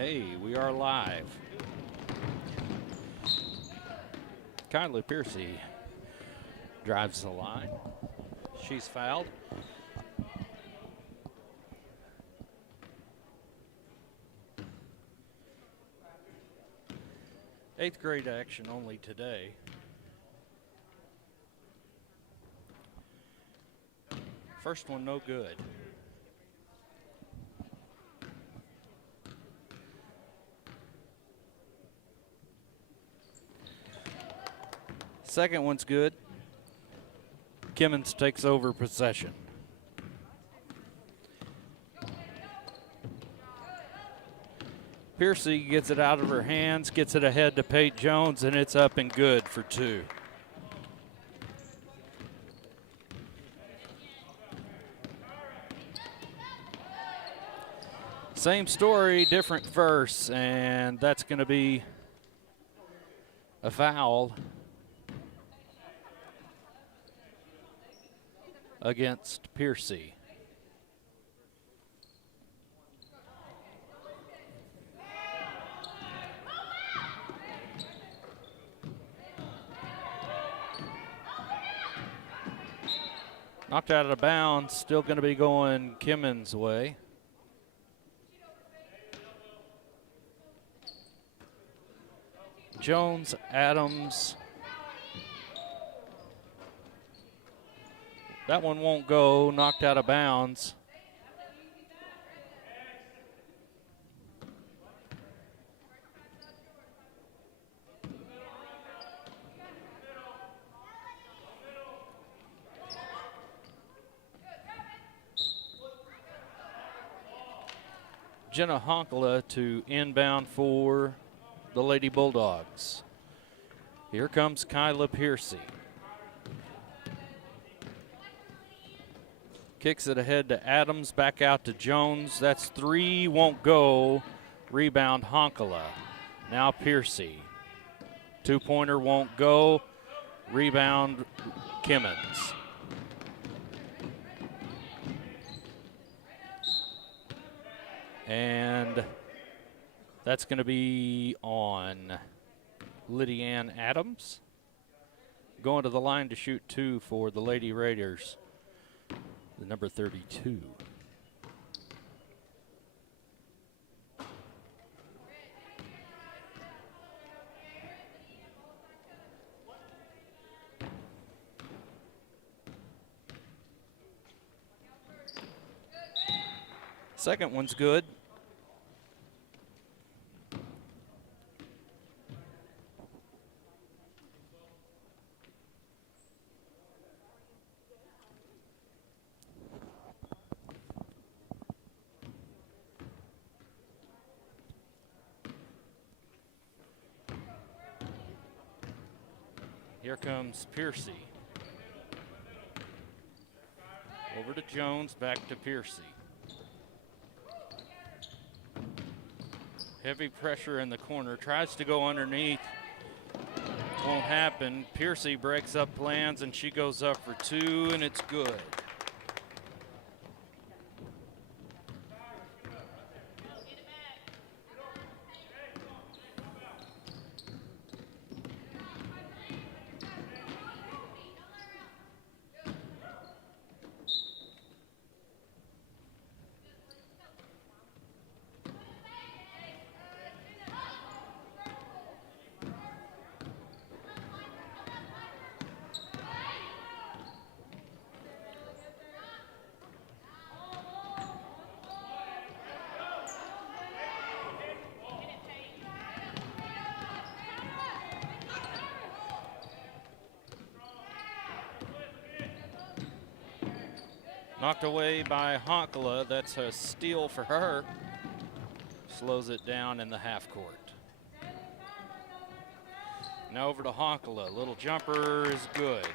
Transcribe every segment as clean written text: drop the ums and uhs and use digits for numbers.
Hey, we are live. Kylie Piercy drives the line. She's fouled. Eighth grade action only today. First one no good. Second one's good. Kimmons takes over possession. Piercy gets it out of her hands, gets it ahead to Pate Jones, and it's up and good for two. Same story, different verse, and that's going to be a foul against Piercy. Knocked out of bounds, still going to be going Kimmons' way. Jones, Adams. That one won't go, knocked out of bounds. Jenna Honkala to inbound for the Lady Bulldogs. Here comes Kyla Piercy. Kicks it ahead to Adams, back out to Jones. That's three, won't go. Rebound Honkala. Now Piercy. Two-pointer won't go. Rebound Kimmons. And that's going to be on Lydianne Adams. Going to the line to shoot two for the Lady Raiders, the number 32. Second one's good. Here comes Piercy. Over to Jones, back to Piercy. Heavy pressure in the corner, tries to go underneath. Won't happen. Piercy breaks up plans and she goes up for two, and it's good. Knocked away by Honkala. That's a steal for her. Slows it down in the half court. Now over to Honkala. Little jumper is good.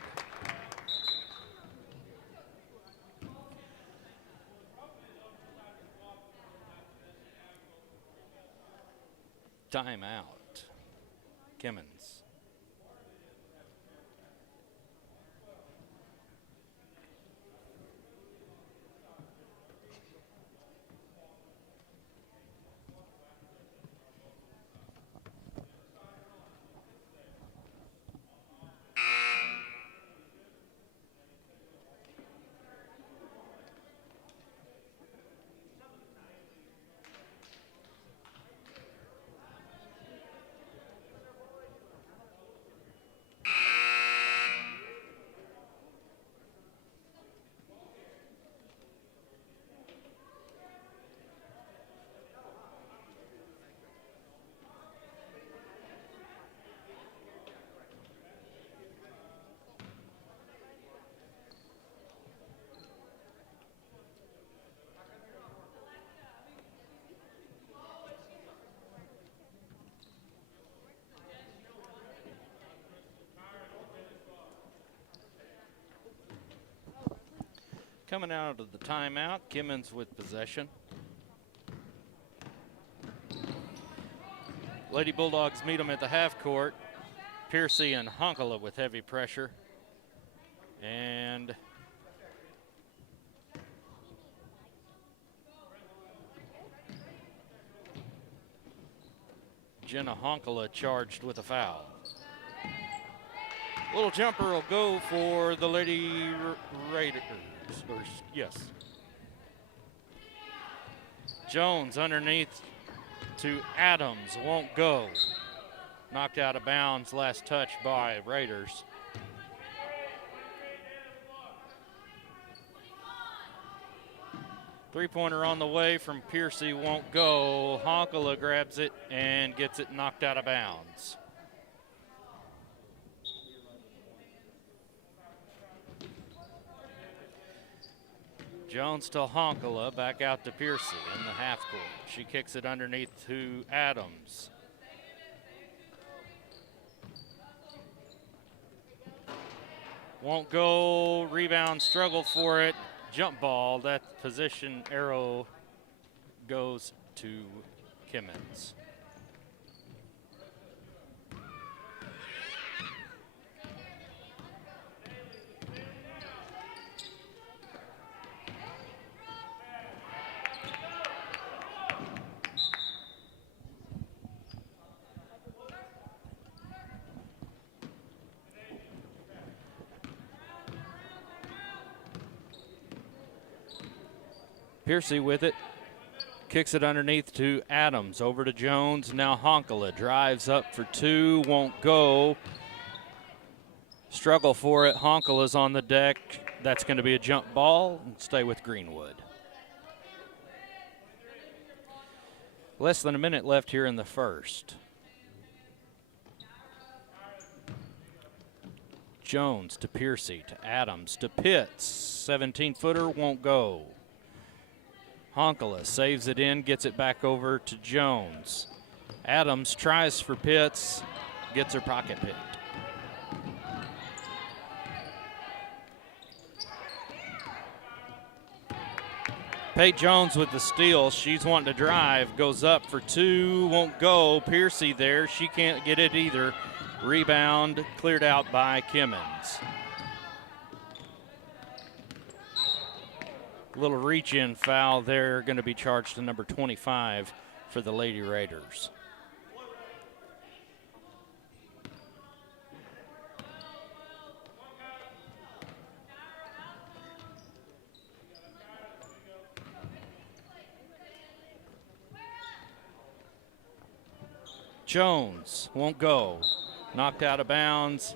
Timeout. Kimmons. Coming out of the timeout, Kimmons with possession. Lady Bulldogs meet them at the half court. Piercy and Honkala with heavy pressure. And Jenna Honkala charged with a foul. Little jumper will go for the Lady Raiders. Yes. Jones underneath to Adams, won't go. Knocked out of bounds, last touch by Raiders. Three-pointer on the way from Piercy, won't go. Honkala grabs it and gets it knocked out of bounds. Jones to Honkala, back out to Piercy in the half court. She kicks it underneath to Adams. Won't go, rebound, struggle for it, jump ball. That position arrow goes to Kimmons. Piercy with it, kicks it underneath to Adams, over to Jones, now Honkala drives up for two, won't go. Struggle for it, Honkala's on the deck. That's going to be a jump ball and stay with Greenwood. Less than a minute left here in the first. Jones to Piercy to Adams to Pitts, 17-footer won't go. Honkala saves it in, gets it back over to Jones. Adams tries for Pitts, gets her pocket picked. Paige Jones with the steal. She's wanting to drive, goes up for two, won't go. Piercy there, she can't get it either. Rebound cleared out by Kimmons. Little reach-in foul there, going to be charged to number 25 for the Lady Raiders. Jones won't go. Knocked out of bounds.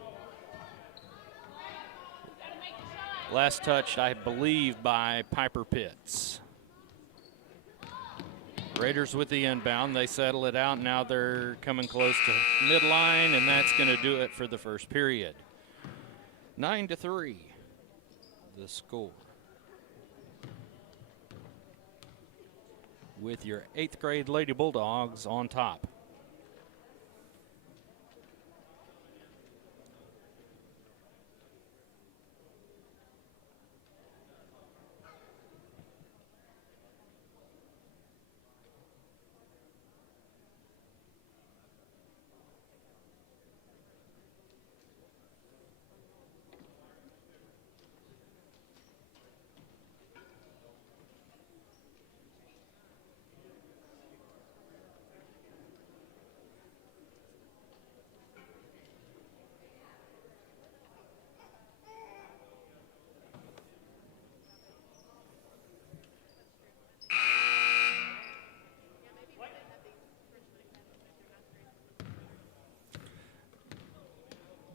Last touch, I believe, by Piper Pitts. Raiders with the inbound. They settle it out. Now they're coming close to midline, and that's going to do it for the first period. 9-3, the score. With your 8th grade Lady Bulldogs on top.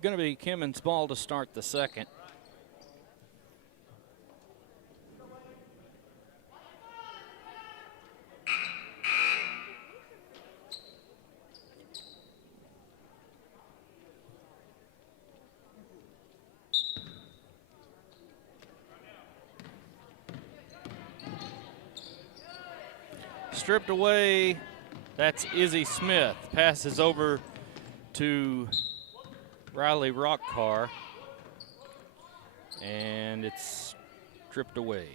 Going to be Kimmons' ball to start the second. Stripped away. That's Izzy Smith. Passes over to Riley Rockcar, and it's stripped away.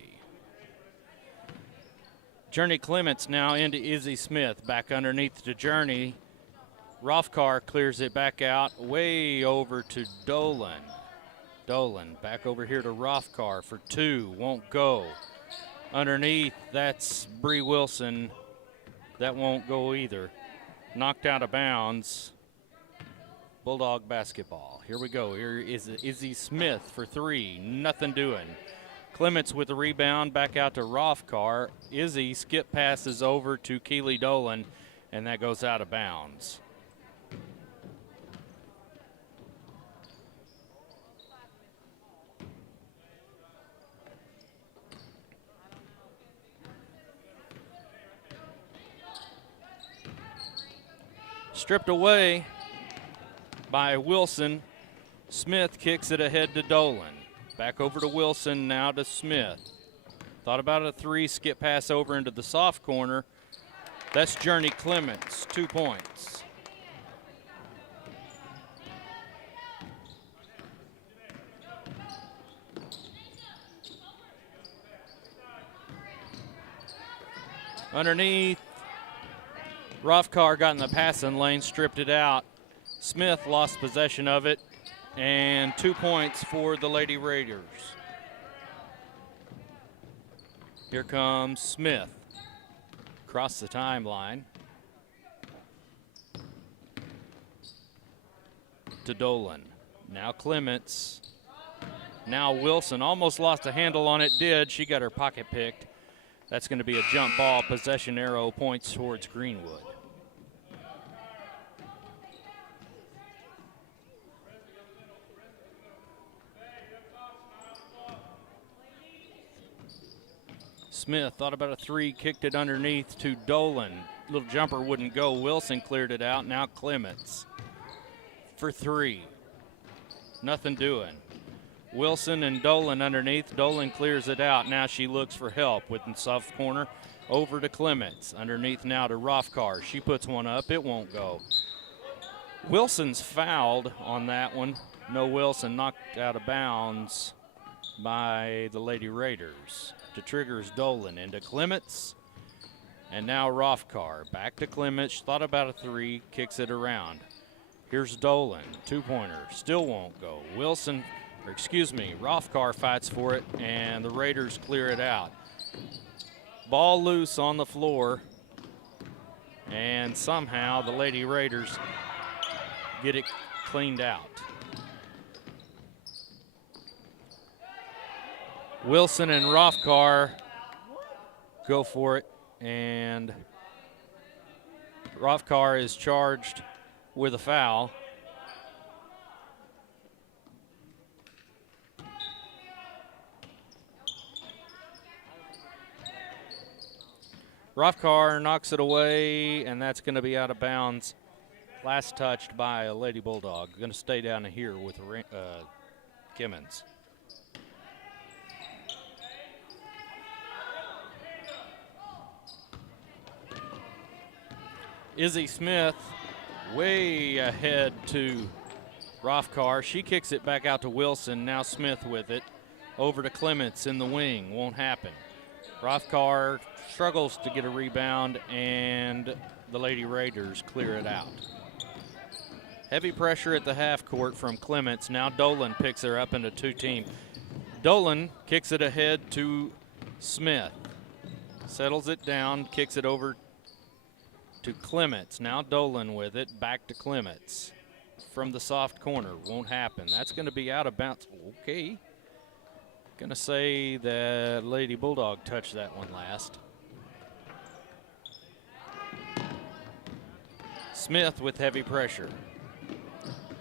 Journey Clements now into Izzy Smith. Back underneath to Journey. Rothkar clears it back out, way over to Dolan. Dolan back over here to Rothkar for 2, won't go. Underneath, that's Bree Wilson. That won't go either. Knocked out of bounds. Bulldog basketball. Here we go. Here is Izzy Smith for 3. Nothing doing. Clements with the rebound. Back out to Rothkar. Izzy skip passes over to Keely Dolan, and that goes out of bounds. Stripped away by Wilson. Smith kicks it ahead to Dolan. Back over to Wilson, now to Smith. Thought about a 3, skip pass over into the soft corner. That's Journey Clements, 2 points. Underneath, Rothkar got in the passing lane, stripped it out. Smith lost possession of it, and 2 points for the Lady Raiders. Here comes Smith. Across the timeline to Dolan. Now Clements. Now Wilson almost lost a handle on it, did. She got her pocket picked. That's going to be a jump ball. Possession arrow points towards Greenwood. Smith thought about a 3, kicked it underneath to Dolan. Little jumper wouldn't go. Wilson cleared it out. Now Clements for 3. Nothing doing. Wilson and Dolan underneath. Dolan clears it out. Now she looks for help with the soft corner. Over to Clements. Underneath now to Rothkar. She puts one up. It won't go. Wilson's fouled on that one. No Wilson, knocked out of bounds by the Lady Raiders. To triggers Dolan into Clements. And now Rothkar. Back to Clements. Thought about a 3. Kicks it around. Here's Dolan. 2-pointer. Still won't go. Wilson, or excuse me, Rothkar fights for it, and the Raiders clear it out. Ball loose on the floor. And somehow the Lady Raiders get it cleaned out. Wilson and Rothkar go for it, and Rothkar is charged with a foul. Rothkar knocks it away, and that's going to be out of bounds. Last touched by a Lady Bulldog. Going to stay down here with Kimmons. Izzy Smith way ahead to Rothkar. She kicks it back out to Wilson. Now Smith with it. Over to Clements in the wing. Won't happen. Rothkar struggles to get a rebound, and the Lady Raiders clear it out. Heavy pressure at the half court from Clements. Now Dolan picks her up into 2-team. Dolan kicks it ahead to Smith. Settles it down, kicks it over to Clements. Now Dolan with it, back to Clements. From the soft corner, won't happen. That's going to be out of bounds. Okay. Going to say that Lady Bulldog touched that one last. Smith with heavy pressure.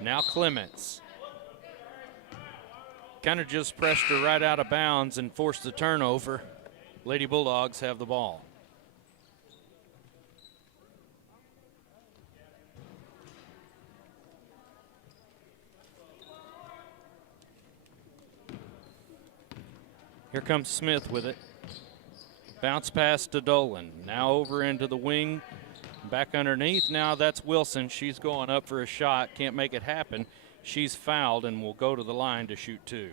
Now Clements. Kind of just pressed her right out of bounds and forced the turnover. Lady Bulldogs have the ball. Here comes Smith with it. Bounce pass to Dolan. Now over into the wing. Back underneath. Now that's Wilson. She's going up for a shot. Can't make it happen. She's fouled and will go to the line to shoot 2.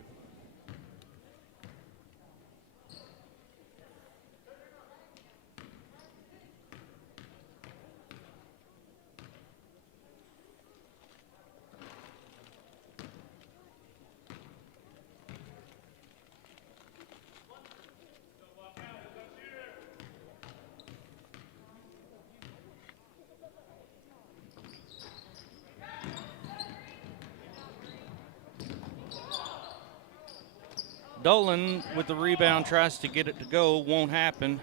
Dolan with the rebound tries to get it to go, won't happen.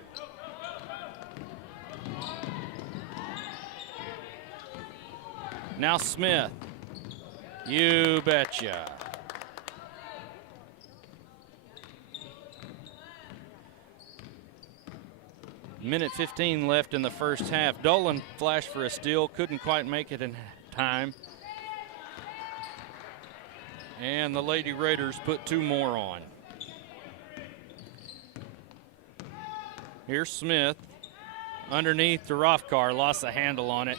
Now Smith. You betcha. Minute 15 left in the first half. Dolan flashed for a steal, couldn't quite make it in time. And the Lady Raiders put 2 more on. Here's Smith. Underneath to Rothkar, lost the handle on it.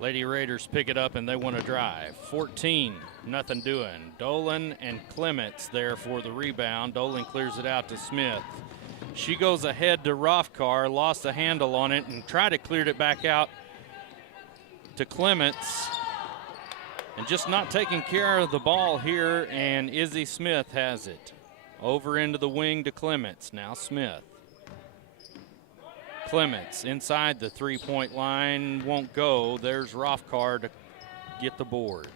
Lady Raiders pick it up and they want to drive. 14, nothing doing. Dolan and Clements there for the rebound. Dolan clears it out to Smith. She goes ahead to Rothkar, lost the handle on it and tried to clear it back out to Clements. And just not taking care of the ball here, and Izzy Smith has it. Over into the wing to Clements. Now Smith. Clements inside the three-point line, won't go. There's Rothkar to get the board.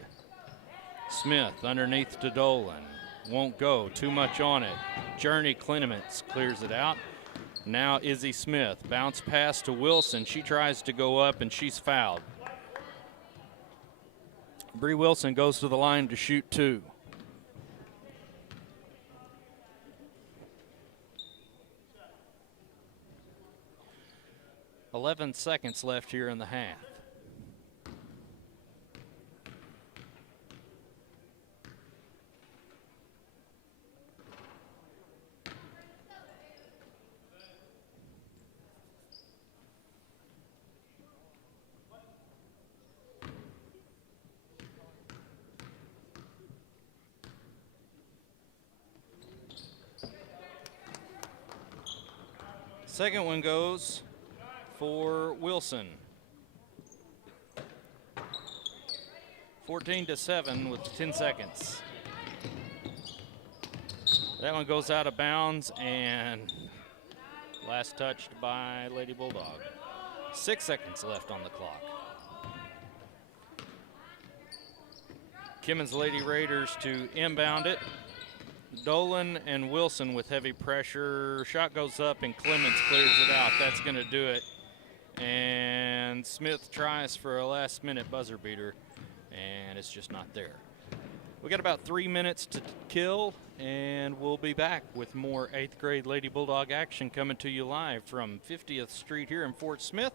Smith underneath to Dolan, won't go, too much on it. Journey Clements clears it out. Now Izzy Smith, bounce pass to Wilson. She tries to go up and she's fouled. Bree Wilson goes to the line to shoot 2. .11 seconds left here in the half. Second one goes for Wilson. 14-7 with 10 seconds. That one goes out of bounds and last touched by Lady Bulldog. 6 seconds left on the clock. Kimmons Lady Raiders to inbound it. Dolan and Wilson with heavy pressure. Shot goes up and Clements clears it out. That's going to do it. And Smith tries for a last-minute buzzer beater, and it's just not there. We got about 3 minutes to kill, and we'll be back with more 8th grade Lady Bulldog action coming to you live from 50th Street here in Fort Smith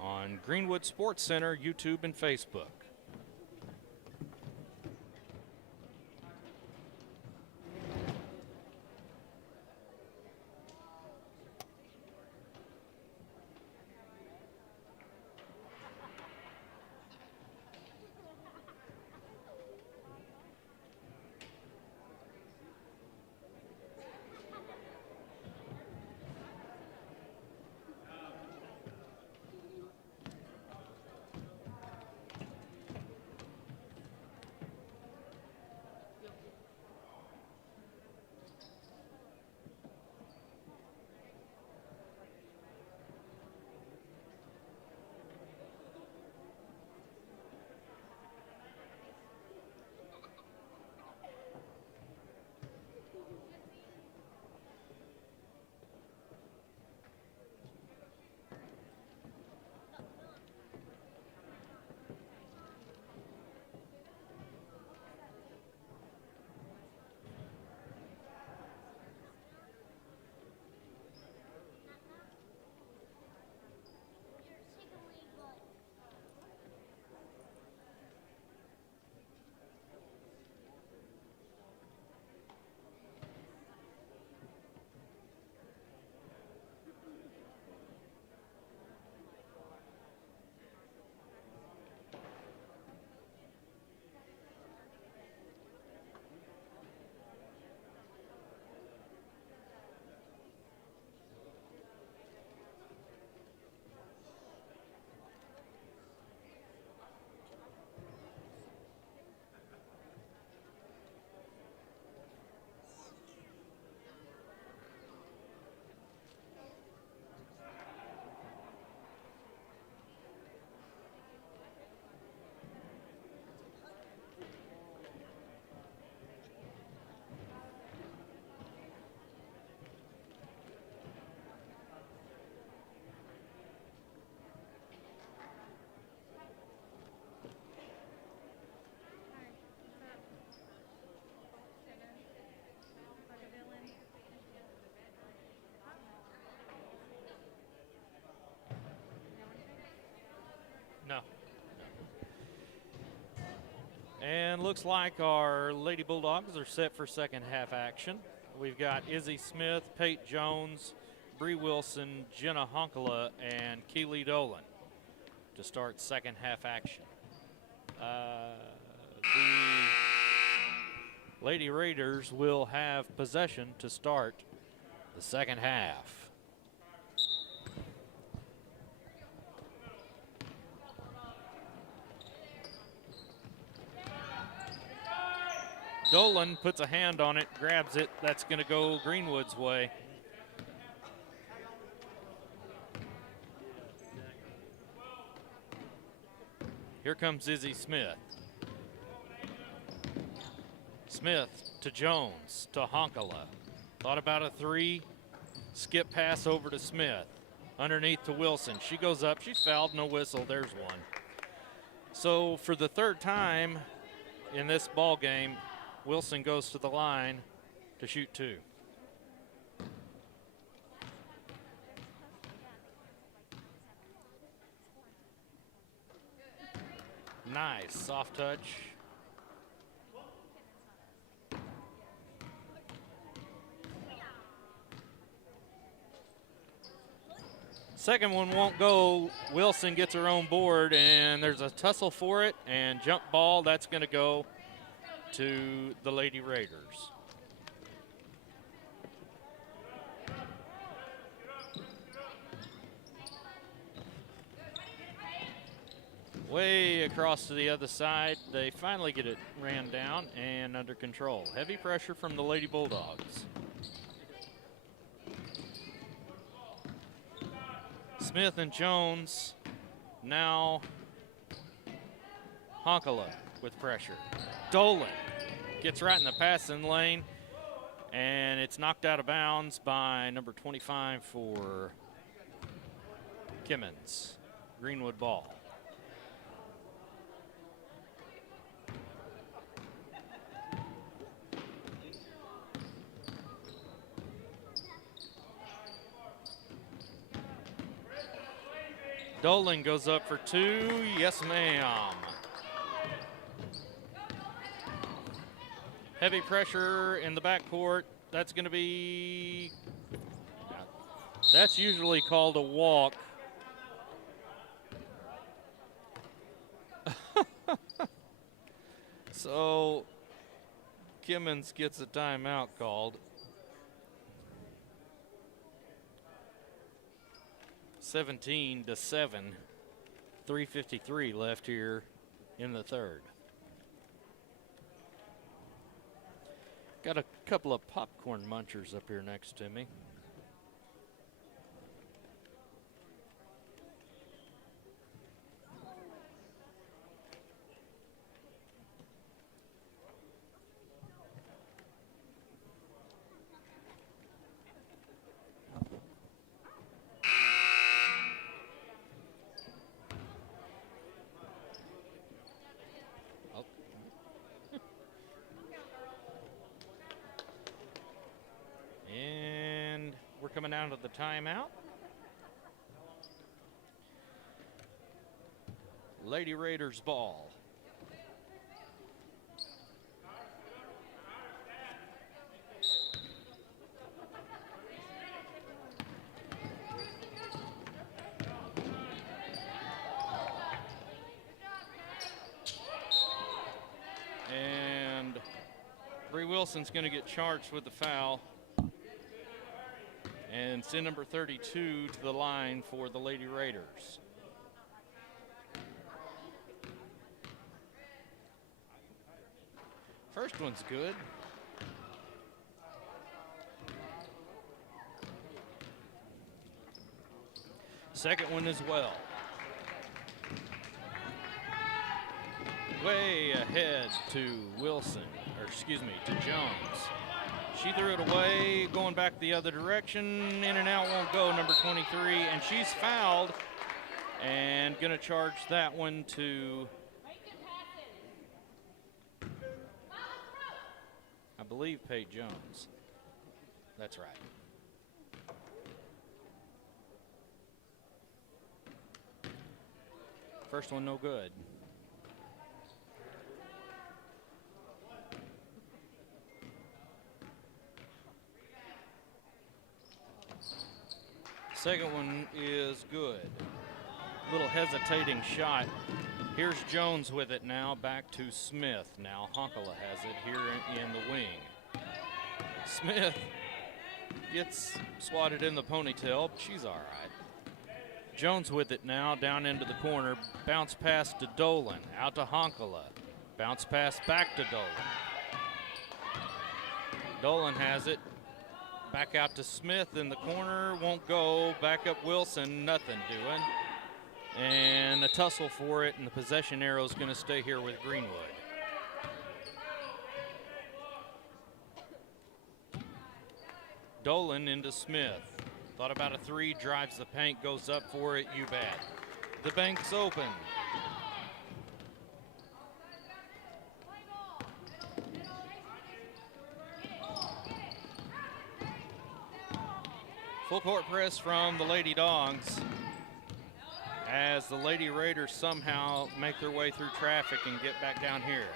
on Greenwood Sports Center, YouTube, and Facebook. And looks like our Lady Bulldogs are set for second half action. We've got Izzy Smith, Pate Jones, Bree Wilson, Jenna Honkala, and Keely Dolan to start second half action. The Lady Raiders will have possession to start the second half. Dolan puts a hand on it, grabs it. That's going to go Greenwood's way. Here comes Izzy Smith. Smith to Jones to Honkala. Thought about a three. Skip pass over to Smith. Underneath to Wilson. She goes up. She's fouled. No whistle. There's one. So for the third time in this ball game, Wilson goes to the line to shoot two. Nice soft touch. Second one won't go. Wilson gets her own board, and there's a tussle for it, and jump ball. That's going to go to the Lady Raiders. Way across to the other side. They finally get it ran down and under control. Heavy pressure from the Lady Bulldogs. Smith and Jones. Now Honkala with pressure. Dolan gets right in the passing lane, and it's knocked out of bounds by number 25 for Kimmons. Greenwood ball. Dolan goes up for two. Yes, ma'am. Heavy pressure in the backcourt. That's going to be, that's usually called a walk. So Kimmons gets a timeout called. 17-7, 3:53 left here in the third. Got a couple of popcorn munchers up here next to me. Coming out of the timeout. Lady Raiders ball. And Bree Wilson's going to get charged with the foul. And send number 32 to the line for the Lady Raiders. First one's good. Second one as well. Way ahead to Wilson, or excuse me, to Jones. She threw it away, going back the other direction. In and out won't go, number 23. And she's fouled and going to charge that one to, I believe, Pate Jones. That's right. First one no good. Second one is good. Little hesitating shot. Here's Jones with it now, back to Smith. Now Honkala has it here in the wing. Smith gets swatted in the ponytail, but she's all right. Jones with it now, down into the corner. Bounce pass to Dolan, out to Honkala. Bounce pass back to Dolan. Dolan has it. Back out to Smith in the corner, won't go. Back up Wilson, nothing doing. And a tussle for it, and the possession arrow is going to stay here with Greenwood. Dolan into Smith. Thought about a three, drives the paint, goes up for it, you bet. The bank's open. Full court press from the Lady Dogs as the Lady Raiders somehow make their way through traffic and get back down here.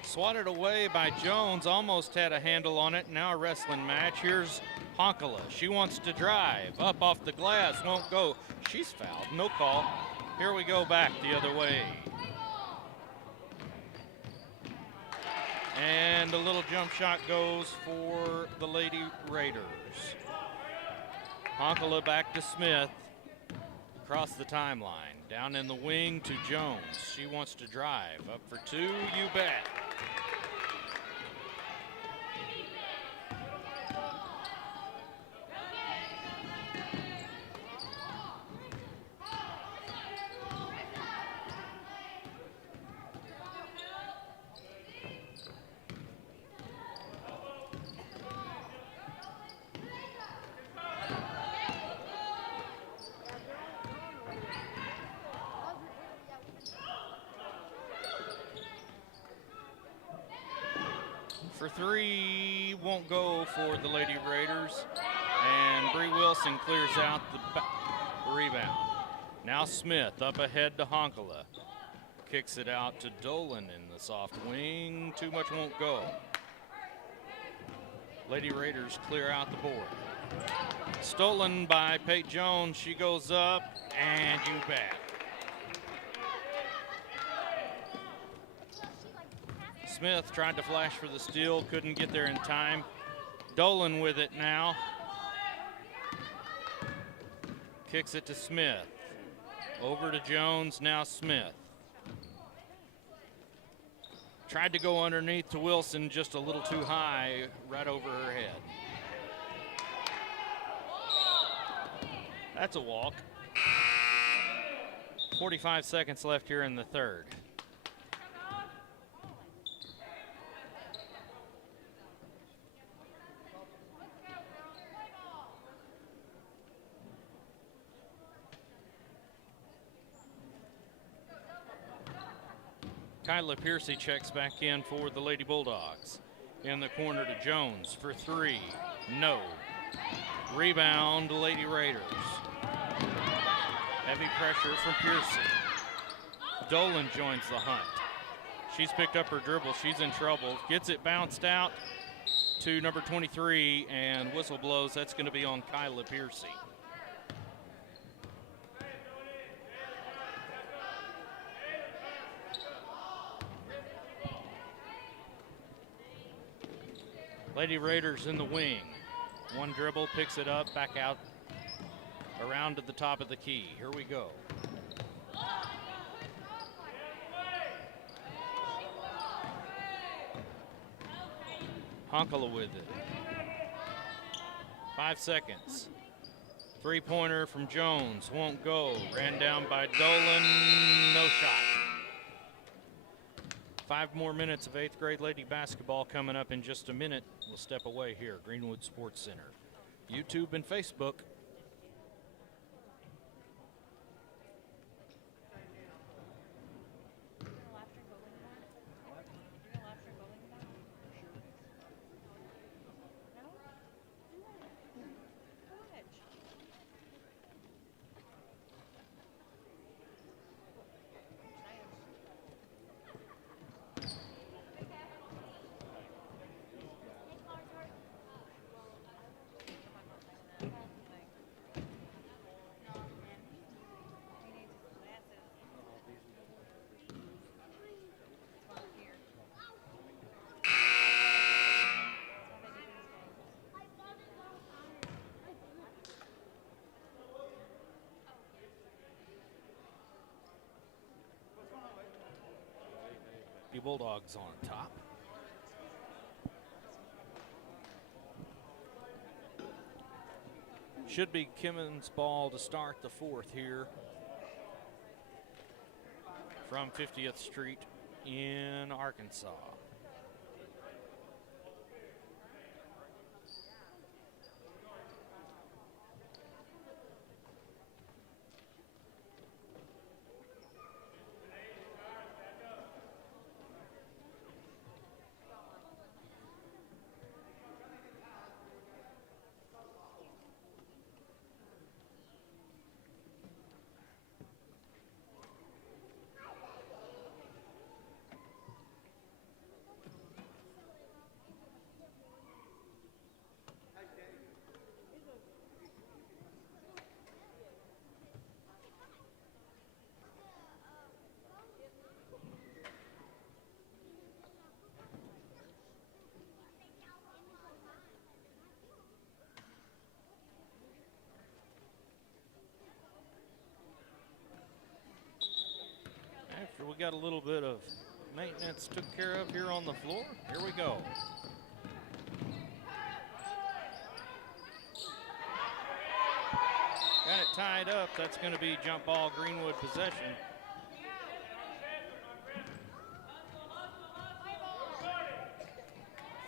Swatted away by Jones, almost had a handle on it. Now a wrestling match. Here's Honkala. She wants to drive. Up off the glass, won't go. She's fouled, no call. Here we go back the other way. And a little jump shot goes for the Lady Raiders. Honkala back to Smith. Across the timeline. Down in the wing to Jones. She wants to drive. Up for two, you bet. For three, won't go for the Lady Raiders. And Bree Wilson clears out the rebound. Now Smith up ahead to Honkala. Kicks it out to Dolan in the soft wing. Too much won't go. Lady Raiders clear out the board. Stolen by Pate Jones. She goes up, and you bet. Smith tried to flash for the steal, couldn't get there in time. Dolan with it now. Kicks it to Smith. Over to Jones, now Smith. Tried to go underneath to Wilson, just a little too high, right over her head. That's a walk. 45 seconds left here in the third. Kyla Piercy checks back in for the Lady Bulldogs. In the corner to Jones for three. No. Rebound, Lady Raiders. Heavy pressure from Piercy. Dolan joins the hunt. She's picked up her dribble. She's in trouble. Gets it bounced out to number 23, and whistle blows. That's going to be on Kyla Piercy. Lady Raiders in the wing. One dribble, picks it up, back out around to the top of the key. Here we go. Honkala with it. 5 seconds. Three-pointer from Jones, won't go. Ran down by Dolan, no shot. 5 more minutes of 8th grade Lady basketball coming up in just a minute. We'll step away here, Greenwood Sports Center. YouTube and Facebook. Bulldogs on top. Should be Kimmons' ball to start the fourth here from 50th Street in Arkansas. After we got a little bit of maintenance took care of here on the floor, here we go. Got it tied up. That's going to be jump ball Greenwood possession.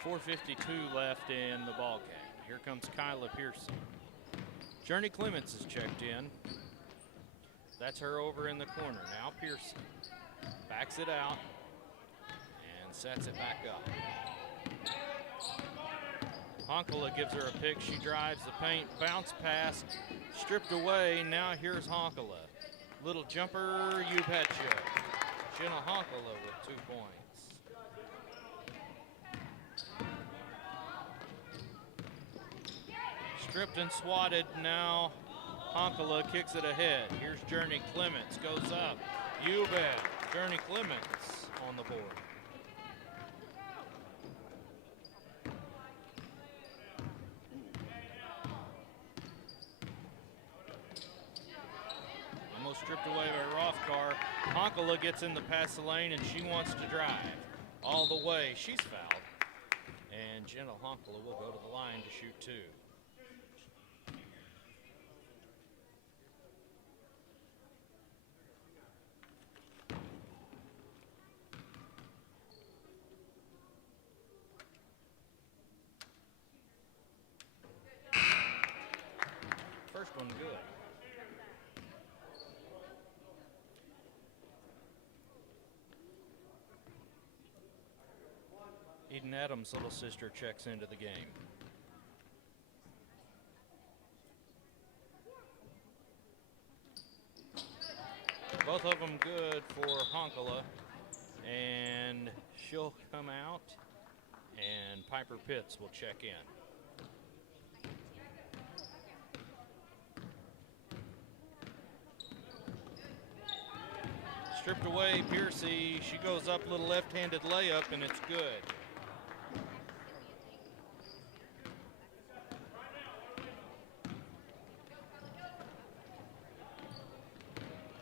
.452 left in the ball game. Here comes Kyla Pearson. Journey Clements is checked in. That's her over in the corner. Now Pearson backs it out and sets it back up. Honkala gives her a pick. She drives the paint, bounce pass, stripped away. Now here's Honkala. Little jumper, you betcha. Jenna Honkala with 2 points. Stripped and swatted. Now Honkala kicks it ahead. Here's Journey Clements, goes up. You bet. Journey Clements on the board. Almost stripped away by Rothgar. Honkala gets in the pass the lane and she wants to drive all the way. She's fouled. And Jenna Honkala will go to the line to shoot 2. First one good. Eden Adams' little sister checks into the game. Both of them good for Honkala, and she'll come out, and Piper Pitts will check in. Stripped away, Piercy. She goes up, little left-handed layup, and it's good.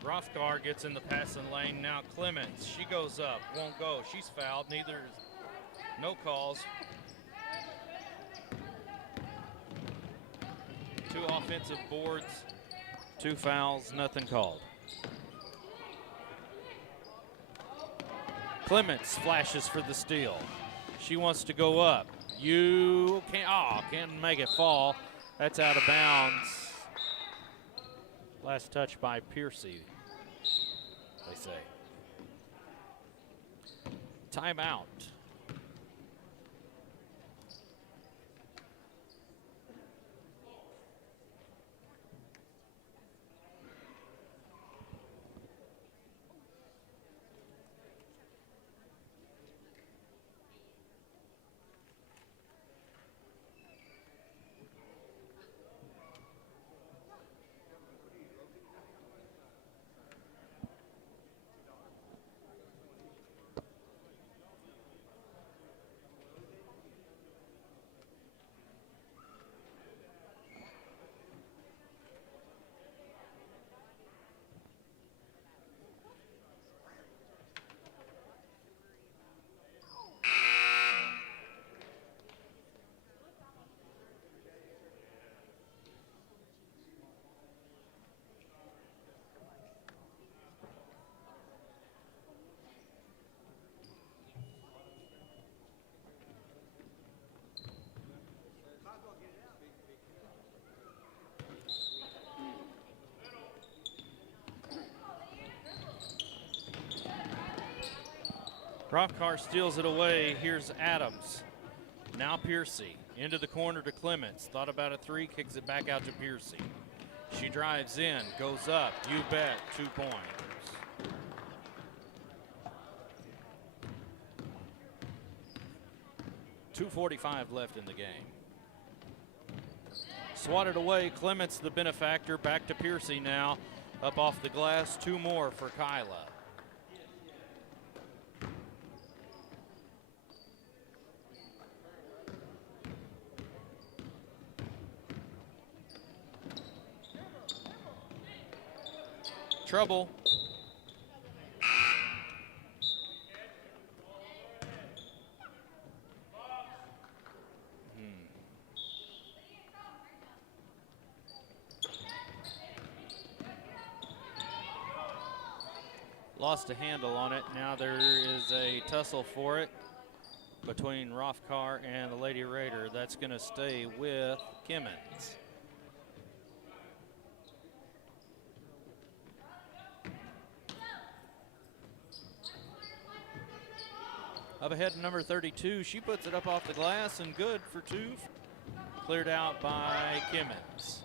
Rothgar gets in the passing lane. Now Clements, she goes up, won't go. She's fouled, no calls. 2 offensive boards, 2 fouls, nothing called. Clements flashes for the steal. She wants to go up. You can't make it fall. That's out of bounds. Last touch by Piercy, they say. Timeout. Rothkar steals it away. Here's Adams. Now Piercy into the corner to Kimmons. Thought about a three, kicks it back out to Piercy. She drives in, goes up. You bet, 2 points. .245 left in the game. Swatted away. Kimmons, the benefactor, back to Piercy now. Up off the glass, 2 more for Kyla. Trouble. Lost a handle on it. Now there is a tussle for it between Rothkar and the Lady Raider. That's going to stay with Kimmons. Up ahead, number 32. She puts it up off the glass and good for 2. Cleared out by Kimmons.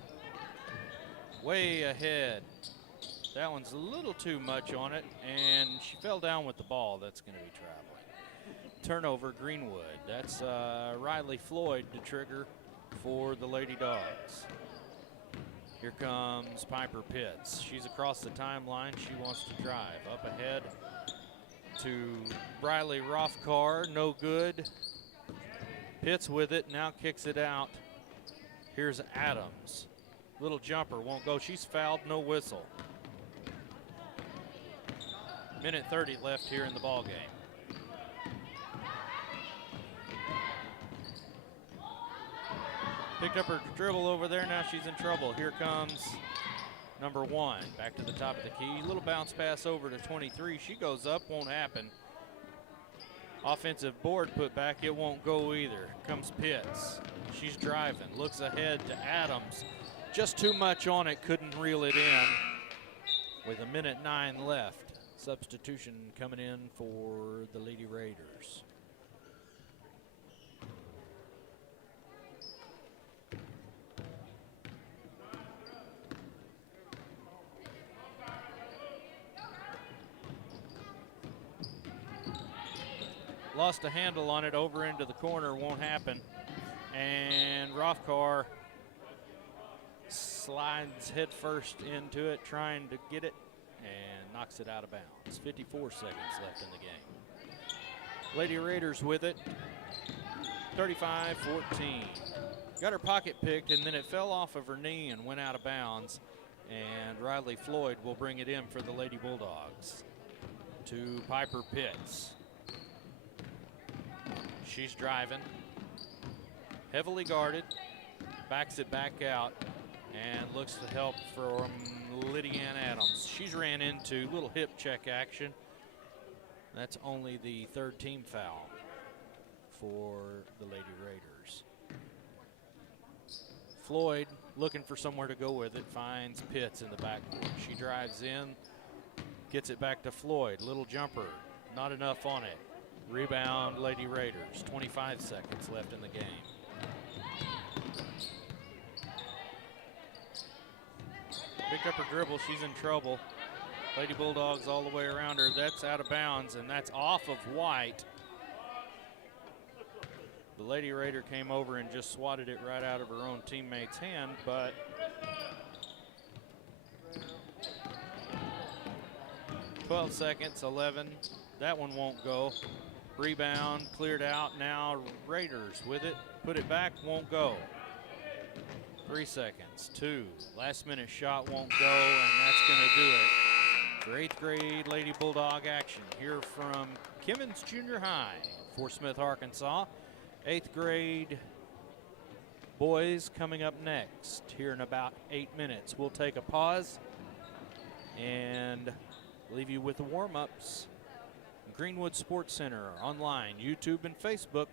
Way ahead. That one's a little too much on it, and she fell down with the ball. That's going to be traveling. Turnover, Greenwood. That's Riley Floyd to trigger for the Lady Dogs. Here comes Piper Pitts. She's across the timeline. She wants to drive. Up ahead to Riley Rothkar. No good. Pitts with it. Now kicks it out. Here's Adams. Little jumper won't go. She's fouled. No whistle. Minute 30 left here in the ball game. Picked up her dribble over there. Now she's in trouble. Here comes number 1. Back to the top of the key. Little bounce pass over to 23. She goes up. Won't happen. Offensive board put back. It won't go either. Comes Pitts. She's driving. Looks ahead to Adams. Just too much on it. Couldn't reel it in. With a minute 9 left. Substitution coming in for the Lady Raiders. Lost a handle on it over into the corner, won't happen. And Rothkar slides head first into it, trying to get it, and knocks it out of bounds. 54 seconds left in the game. Lady Raiders with it, 35-14. Got her pocket picked, and then it fell off of her knee and went out of bounds. And Riley Floyd will bring it in for the Lady Bulldogs. To Piper Pitts. She's driving, heavily guarded, backs it back out, and looks to help from Lydianne Adams. She's ran into little hip check action. That's only the 3rd team foul for the Lady Raiders. Floyd looking for somewhere to go with it, finds Pitts in the backcourt. She drives in, gets it back to Floyd. Little jumper, not enough on it. Rebound, Lady Raiders. 25 seconds left in the game. Picked up her dribble. She's in trouble. Lady Bulldogs all the way around her. That's out of bounds, and that's off of White. The Lady Raider came over and just swatted it right out of her own teammate's hand, but .12 seconds, 11. That one won't go. Rebound, cleared out. Now Raiders with it. Put it back, won't go. 3 seconds, 2. Last minute shot won't go, and that's going to do it. For 8th grade Lady Bulldog action here from Kimmons Junior High for Smith, Arkansas. 8th grade boys coming up next here in about 8 minutes. We'll take a pause and leave you with the warm-ups. Greenwood Sports Center, online, YouTube, and Facebook.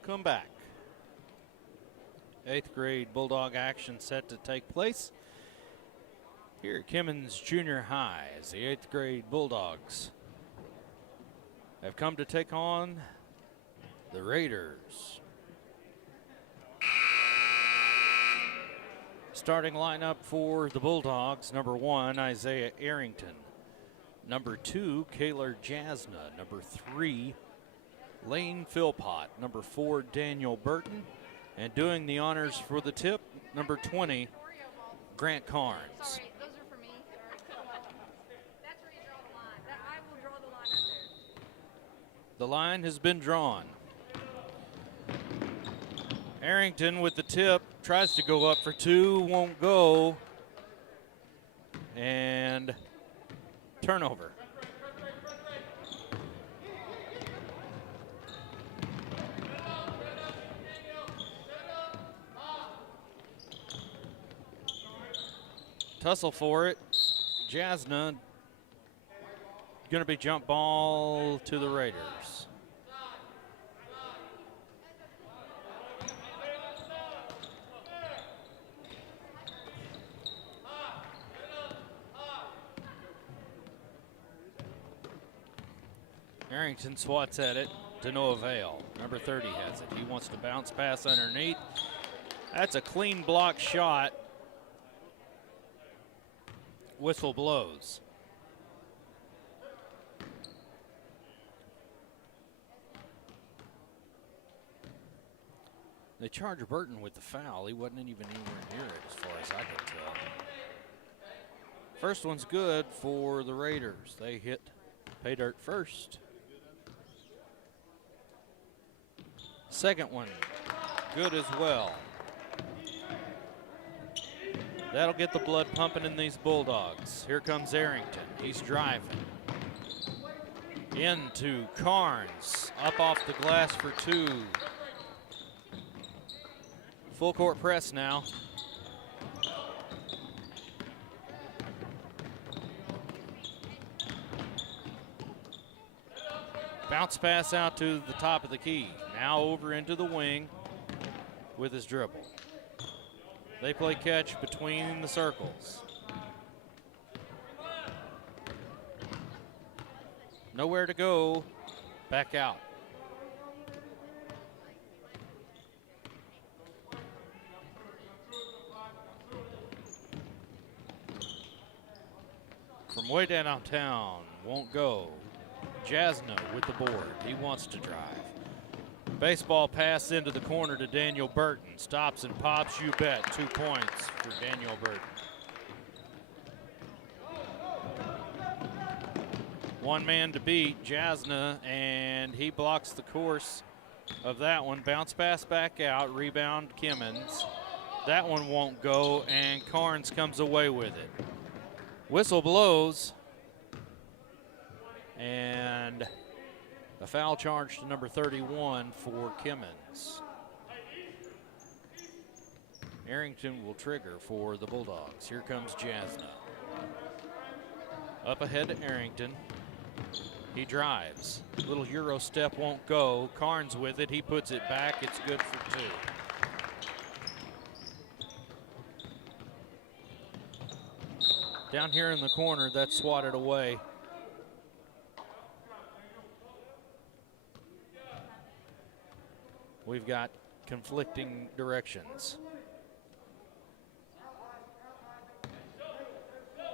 welcome back. 8th grade Bulldog action set to take place here at Kimmons Junior High as the 8th grade Bulldogs have come to take on the Raiders. Starting lineup for the Bulldogs: number 1, Isaiah Arrington. Number 2, Kaylor Jasna. Number 3, Lane Philpott. Number 4, Daniel Burton. And doing the honors for the tip, number 20, Grant Carnes. Sorry, those are for me. That's where you draw the line. I will draw the line right there. The line has been drawn. Arrington with the tip, tries to go up for 2, won't go. And turnover. Tussle for it. Jasna going to be jump ball to the Raiders. Arrington swats at it to no avail. Number 30 has it. He wants to bounce pass underneath. That's a clean block shot. Whistle blows. They charge Burton with the foul. He wasn't even anywhere near it as far as I could tell. First one's good for the Raiders. They hit pay dirt first. Second one, good as well. That'll get the blood pumping in these Bulldogs. Here comes Arrington. He's driving. Into Carnes. Up off the glass for 2. Full court press now. Bounce pass out to the top of the key. Now over into the wing with his dribble. They play catch between the circles. Nowhere to go. Back out. From way downtown, won't go. Jasna with the board. He wants to drive. Baseball pass into the corner to Daniel Burton. Stops and pops, you bet. 2 points for Daniel Burton. One man to beat, Jasna, and he blocks the course of that one. Bounce pass back out, rebound Kimmons. That one won't go, and Carnes comes away with it. Whistle blows, and a foul charge to number 31 for Kimmons. Arrington will trigger for the Bulldogs. Here comes Jasna. Up ahead to Arrington. He drives. Little Euro step won't go. Carnes with it. He puts it back. It's good for 2. Down here in the corner, that's swatted away. We've got conflicting directions.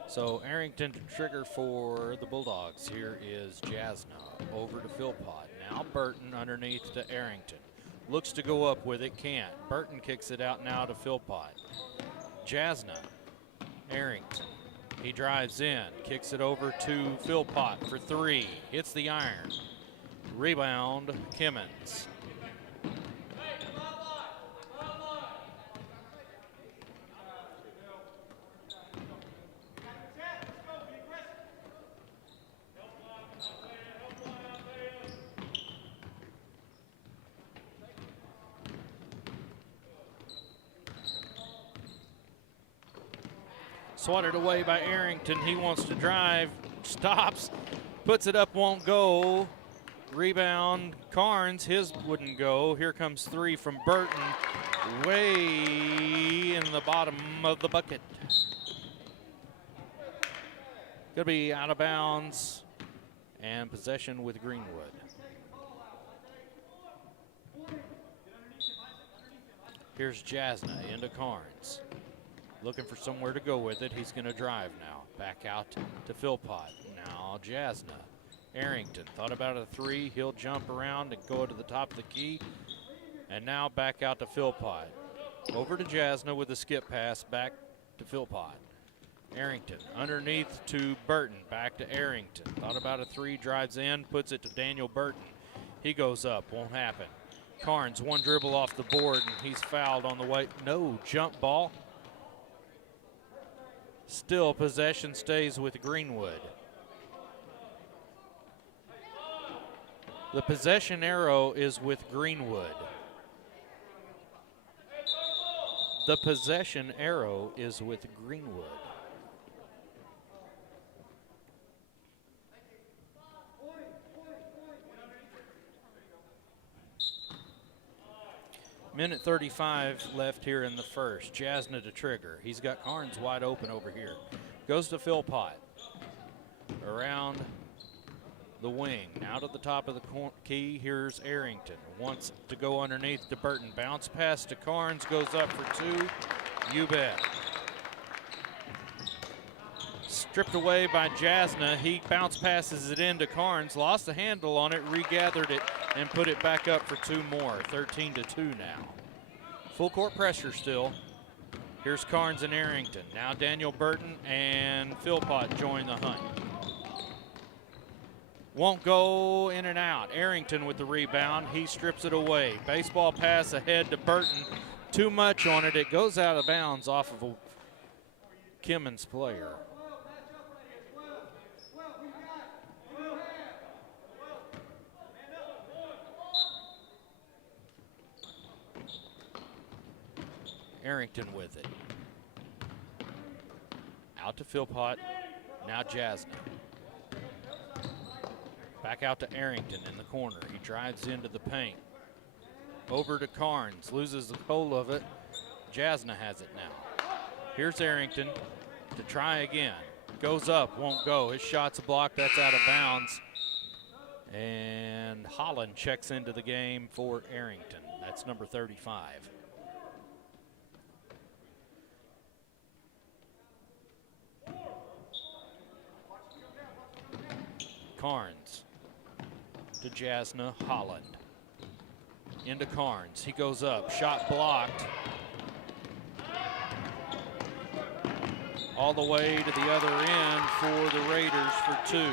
So Arrington to trigger for the Bulldogs. Here is Jasna over to Philpott. Now Burton underneath to Arrington. Looks to go up with it, can't. Burton kicks it out now to Philpott. Jasna, Arrington. He drives in, kicks it over to Philpott for 3. Hits the iron. Rebound, Kimmons. Swatted away by Arrington. He wants to drive, stops, puts it up, won't go. Rebound, Carnes, his wouldn't go. Here comes 3 from Burton, way in the bottom of the bucket. Gonna be out of bounds and possession with Greenwood. Here's Jasna into Carnes. Looking for somewhere to go with it. He's gonna drive now. Back out to Philpott. Now Jasna. Arrington thought about a 3. He'll jump around and go to the top of the key. And now back out to Philpott. Over to Jasna with a skip pass back to Philpott. Arrington underneath to Burton. Back to Arrington. Thought about a 3, drives in, puts it to Daniel Burton. He goes up, won't happen. Carnes, 1 dribble off the board, and he's fouled on the way. No, jump ball. Still, possession stays with Greenwood. The possession arrow is with Greenwood. The possession arrow is with Greenwood. Minute 35 left here in the first. Jasna to trigger. He's got Carnes wide open over here. Goes to Philpott. Around the wing. Now to the top of the key. Here's Arrington. Wants to go underneath to Burton. Bounce pass to Carnes. Goes up for 2. You bet. Stripped away by Jasna. He bounce passes it into Carnes. Lost the handle on it. Regathered it and put it back up for 2 more. 13-2 now. Full court pressure still. Here's Carnes and Arrington. Now Daniel Burton and Philpott join the hunt. Won't go, in and out. Arrington with the rebound. He strips it away. Baseball pass ahead to Burton. Too much on it. It goes out of bounds off of a Kimmons player. Arrington with it. Out to Philpott. Now Jasna. Back out to Arrington in the corner. He drives into the paint. Over to Carnes. Loses the hold of it. Jasna has it now. Here's Arrington to try again. Goes up. Won't go. His shot's blocked. That's out of bounds. And Holland checks into the game for Arrington. That's number 35. Carnes to Jasna, Holland. Into Carnes, he goes up, shot blocked. All the way to the other end for the Raiders for 2.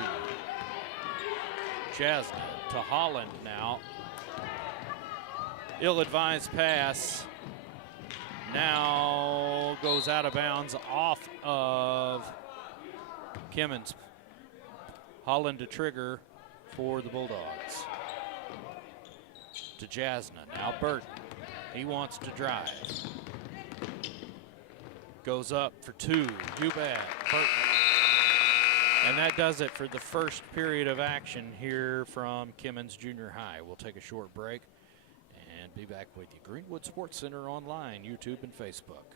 Jasna to Holland now. Ill-advised pass. Now goes out of bounds off of Kimmons. Holland to trigger for the Bulldogs. To Jasna, now Burton. He wants to drive. Goes up for 2. You bet, Burton. And that does it for the first period of action here from Kimmons Junior High. We'll take a short break and be back with you. Greenwood Sports Center online, YouTube, and Facebook.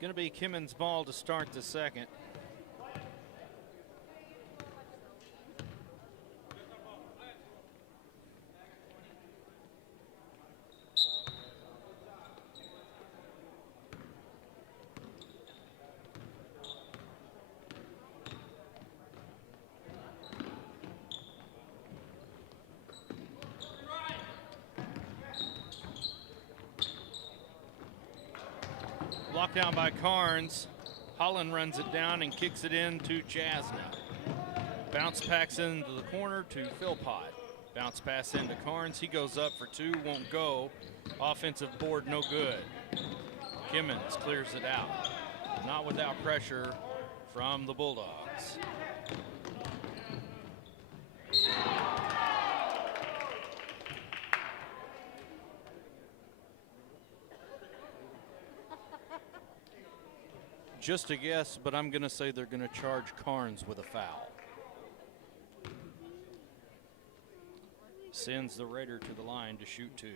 Going to be Kimmons' ball to start the second. blocked down by Carnes. Holland runs it down and kicks it in to Jasna. Bounce packs into the corner to Philpott. Bounce pass into Carnes. He goes up for two, won't go. Offensive board, no good. Kimmons clears it out. Not without pressure from the Bulldogs. Just a guess, but I'm going to say they're going to charge Carnes with a foul. Sends the Raider to the line to shoot two.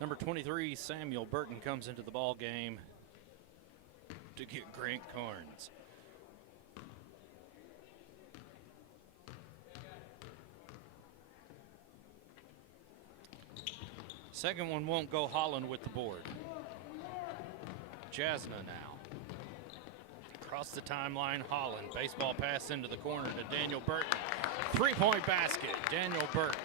Number 23, Samuel Burton, comes into the ball game to get Grant Carnes. Second one won't go. Holland with the board. Jasna now. Across the timeline, Holland. Baseball pass into the corner to Daniel Burton. Three-point basket, Daniel Burton.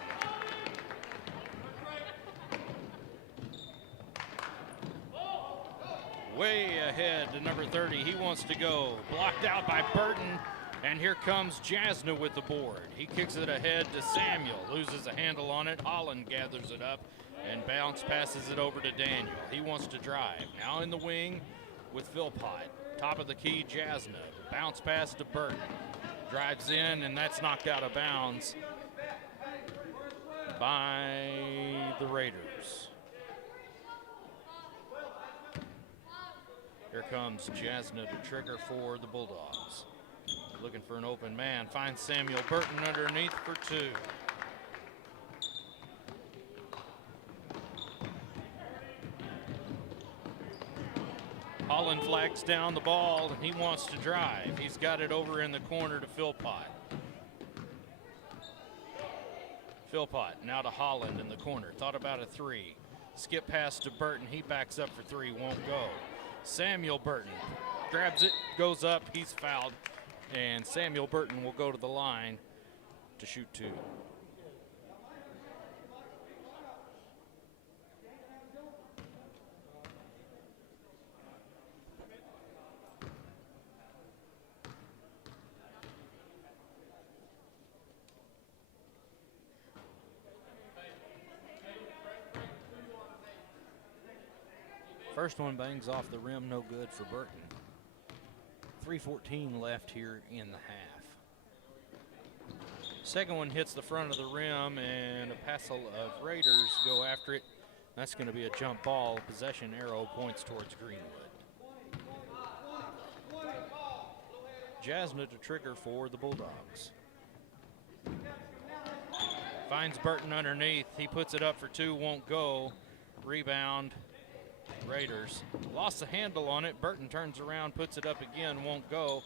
Way ahead to number 30. He wants to go. Blocked out by Burton. And here comes Jasna with the board. He kicks it ahead to Samuel. Loses a handle on it. Holland gathers it up and bounce passes it over to Daniel. He wants to drive. Now in the wing with Philpott. Top of the key, Jasna. Bounce pass to Burton. Drives in, and that's knocked out of bounds by the Raiders. Here comes Jasna to trigger for the Bulldogs. Looking for an open man. Finds Samuel Burton underneath for two. Holland flags down the ball, and he wants to drive. He's got it over in the corner to Philpott. Philpott now to Holland in the corner. Thought about a three. Skip pass to Burton. He backs up for three. Won't go. Samuel Burton grabs it, goes up. He's fouled. And Samuel Burton will go to the line to shoot two. First one bangs off the rim, no good for Burton. 3:14 left here in the half. Second one hits the front of the rim, and a passel of Raiders go after it. That's going to be a jump ball. Possession arrow points towards Greenwood. Jasna to trigger for the Bulldogs. Finds Burton underneath. He puts it up for two, won't go. Rebound. Raiders lost the handle on it. Burton turns around, puts it up again, won't go.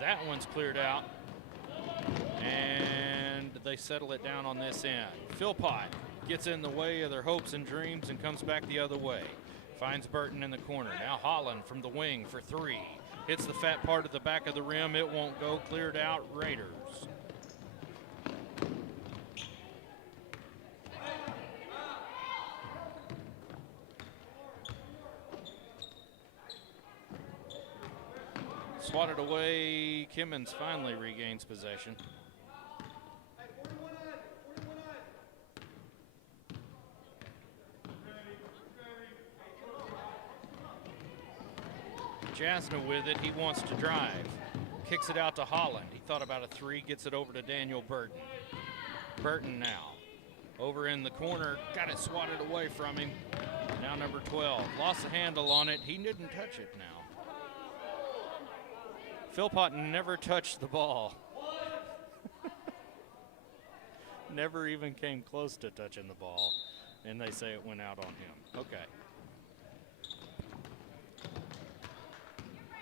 That one's cleared out, and they settle it down on this end. Philpott gets in the way of their hopes and dreams and comes back the other way. Finds Burton in the corner. Now Holland from the wing for three. Hits the fat part of the back of the rim. It won't go. Cleared out. Raiders. Swatted away. Kimmons finally regains possession. Jasna with it. He wants to drive. Kicks it out to Holland. He thought about a three. Gets it over to Daniel Burton. Burton now. Over in the corner. Got it swatted away from him. Now number 12. Lost the handle on it. He didn't touch it now. Philpott never touched the ball. Never even came close to touching the ball. And they say it went out on him. Okay.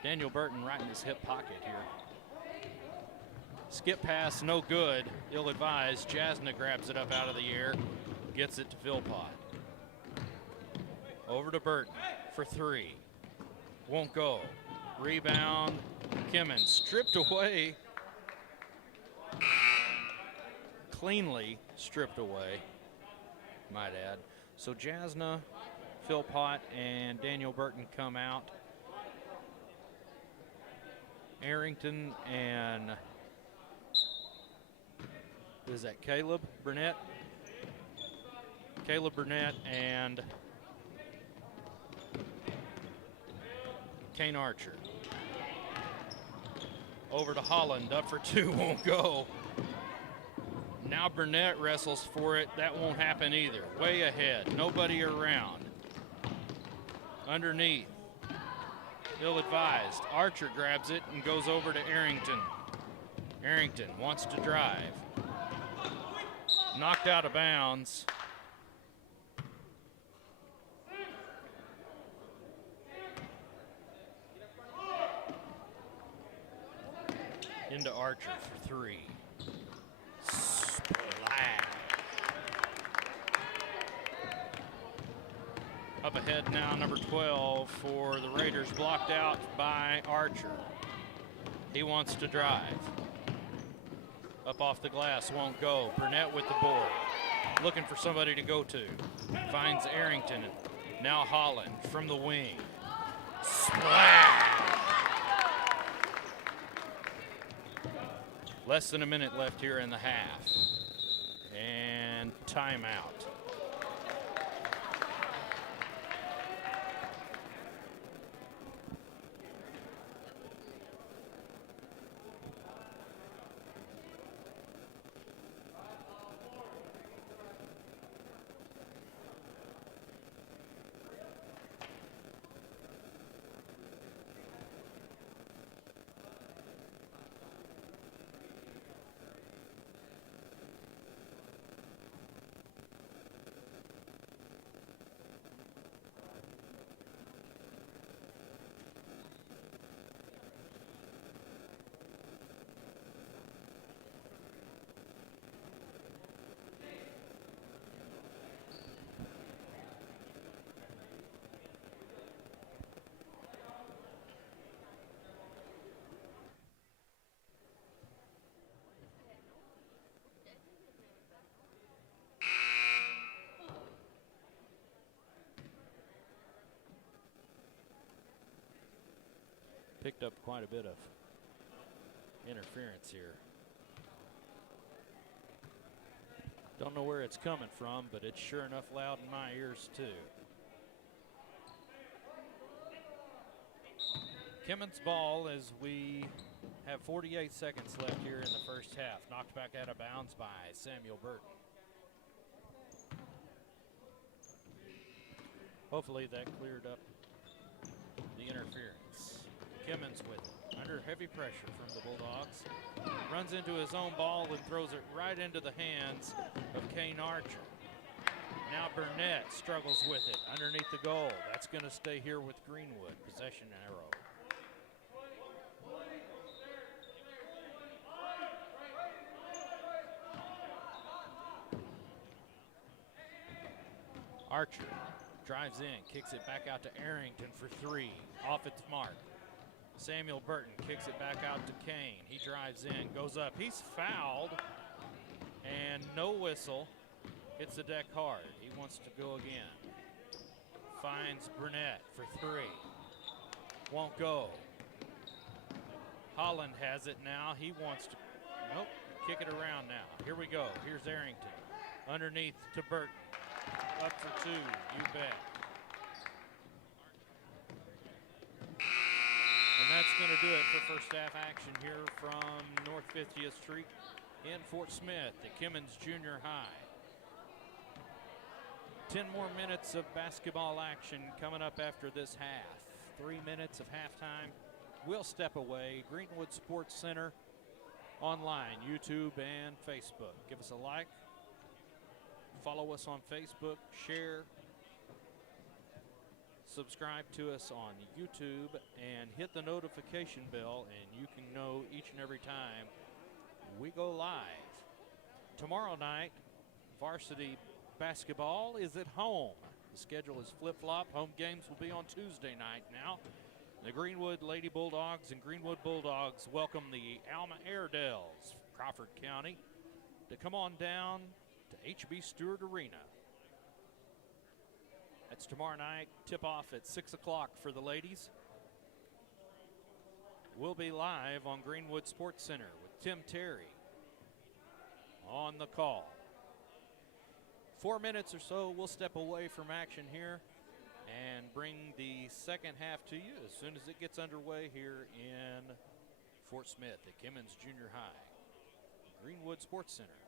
Daniel Burton right in his hip pocket here. Skip pass, no good. Ill-advised. Jasna grabs it up out of the air. Gets it to Philpott. Over to Burton for three. Won't go. Rebound. Kimmons stripped away. cleanly stripped away, might add. So Jasna, Philpott, and Daniel Burton come out. Arrington and, is that Caleb Burnett? Caleb Burnett and Kane Archer. Over to Holland, up for two, won't go. Now Burnett wrestles for it. That won't happen either. Way ahead, nobody around. Underneath, ill-advised. Archer grabs it and goes over to Arrington. Arrington wants to drive. Knocked out of bounds. Into Archer for three. Splash. Up ahead now, number 12 for the Raiders, blocked out by Archer. He wants to drive. Up off the glass, won't go. Burnett with the board. Looking for somebody to go to. Finds Arrington. Now Holland from the wing. Splash! Less than a minute left here in the half. And timeout. Picked up quite a bit of interference here. Don't know where it's coming from, but it's sure enough loud in my ears too. Kimmons ball as we have 48 seconds left here in the first half. Knocked back out of bounds by Samuel Burton. Hopefully that cleared up the interference. Kimmons with it, under heavy pressure from the Bulldogs. Runs into his own ball and throws it right into the hands of Kane Archer. Now Burnett struggles with it underneath the goal. That's going to stay here with Greenwood. Possession arrow. Archer drives in, kicks it back out to Arrington for three. Off its mark. Samuel Burton kicks it back out to Kane. He drives in, goes up. He's fouled, and no whistle. Hits the deck hard. He wants to go again. Finds Burnett for three. Won't go. Holland has it now. He wants to, nope, kick it around now. Here we go. Here's Arrington. Underneath to Burton. Up for two, you bet. And that's going to do it for first half action here from North 50th Street in Fort Smith at Kimmons Junior High. 10 more minutes of basketball action coming up after this half. 3 minutes of halftime. We'll step away. Greenwood Sports Center online, YouTube and Facebook. Give us a like. Follow us on Facebook. Share. Subscribe to us on YouTube and hit the notification bell, and you can know each and every time we go live. Tomorrow night, varsity basketball is at home. The schedule is flip-flop. Home games will be on Tuesday night now. The Greenwood Lady Bulldogs and Greenwood Bulldogs welcome the Alma Airedales, Crawford County. to come on down to HB Stewart Arena. That's tomorrow night, tip-off at 6 o'clock for the ladies. We'll be live on Greenwood Sports Center with Tim Terry on the call. 4 minutes or so, we'll step away from action here and bring the second half to you as soon as it gets underway here in Fort Smith at Kimmons Junior High. Greenwood Sports Center.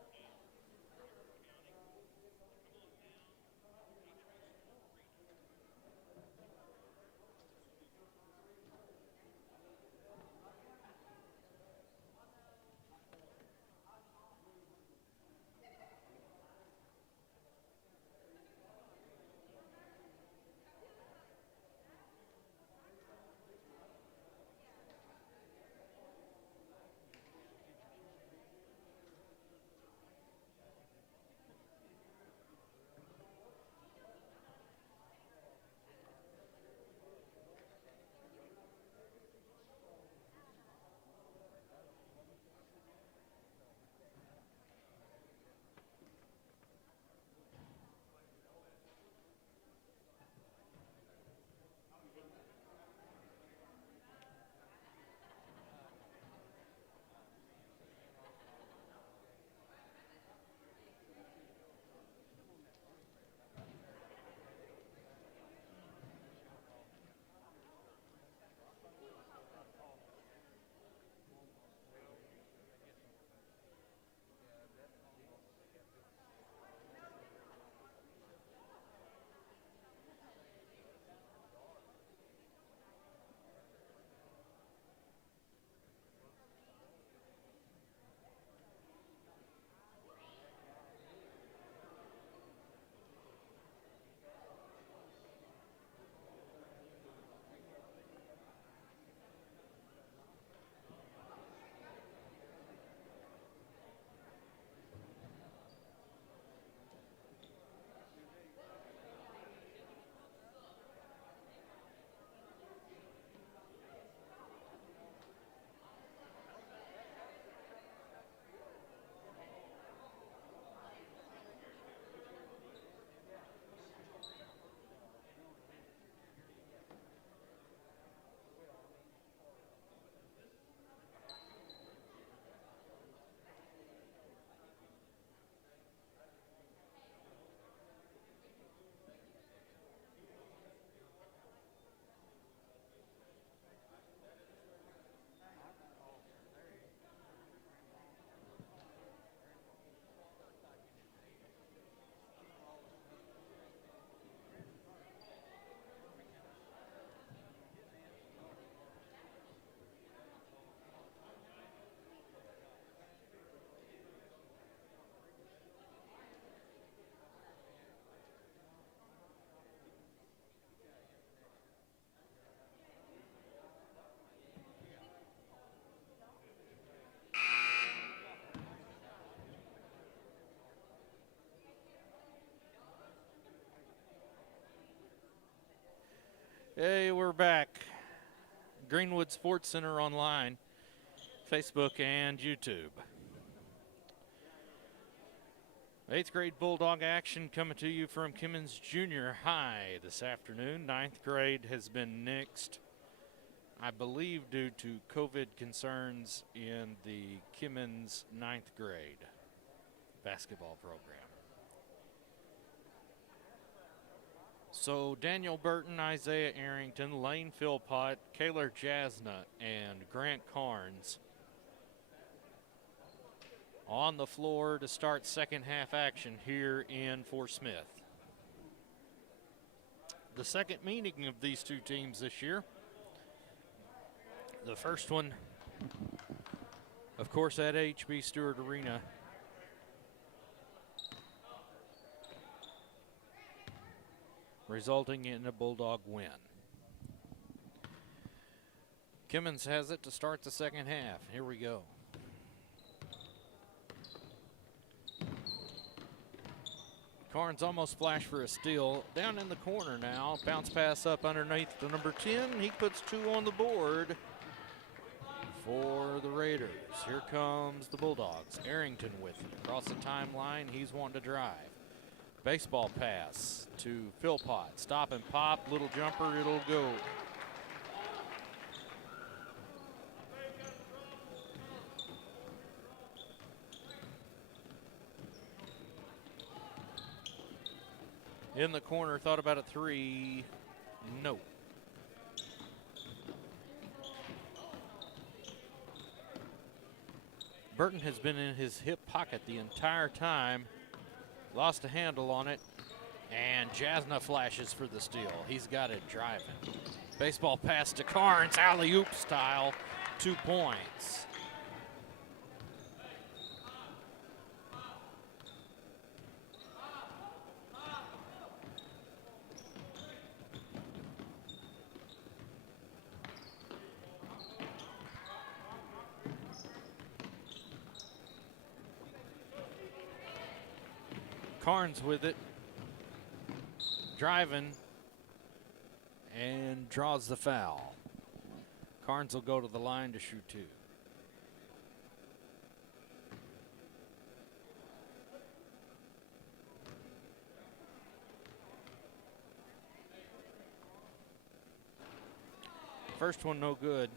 Hey, we're back. Greenwood Sports Center online, Facebook and YouTube. 8th grade Bulldog action coming to you from Kimmons Junior High this afternoon. 9th grade has been nixed, I believe, due to COVID concerns in the Kimmons 9th grade basketball program. So Daniel Burton, Isaiah Arrington, Lane Philpott, Kaylor Jasna, and Grant Carnes on the floor to start second half action here in Fort Smith. The second meeting of these two teams this year. The first one, of course, at HB Stewart Arena. Resulting in a Bulldog win. Kimmons has it to start the second half. Here we go. Carnes almost flashed for a steal. Down in the corner now. Bounce pass up underneath to number 10. He puts 2 on the board for the Raiders. Here comes the Bulldogs. Arrington with it. Across the timeline, he's wanting to drive. Baseball pass to Philpott. Stop and pop, little jumper, it'll go. In the corner, thought about a 3. No. Burton has been in his hip pocket the entire time. Lost a handle on it. And Jasna flashes for the steal. He's got it driving. Baseball pass to Carnes, alley-oop style. 2 points. Carnes with it, driving, and draws the foul. Carnes will go to the line to shoot 2. First one no good.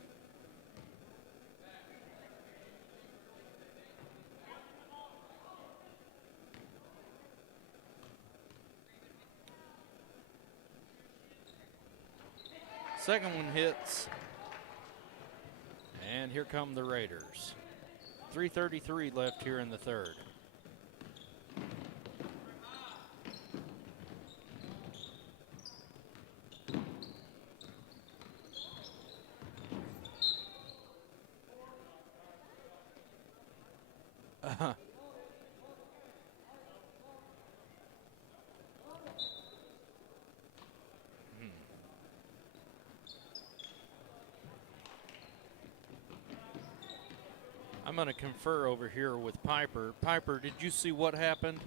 Second one hits, and here come the Raiders. 3:33 left here in the third. I'm going to confer over here with Piper. Piper, did you see what happened?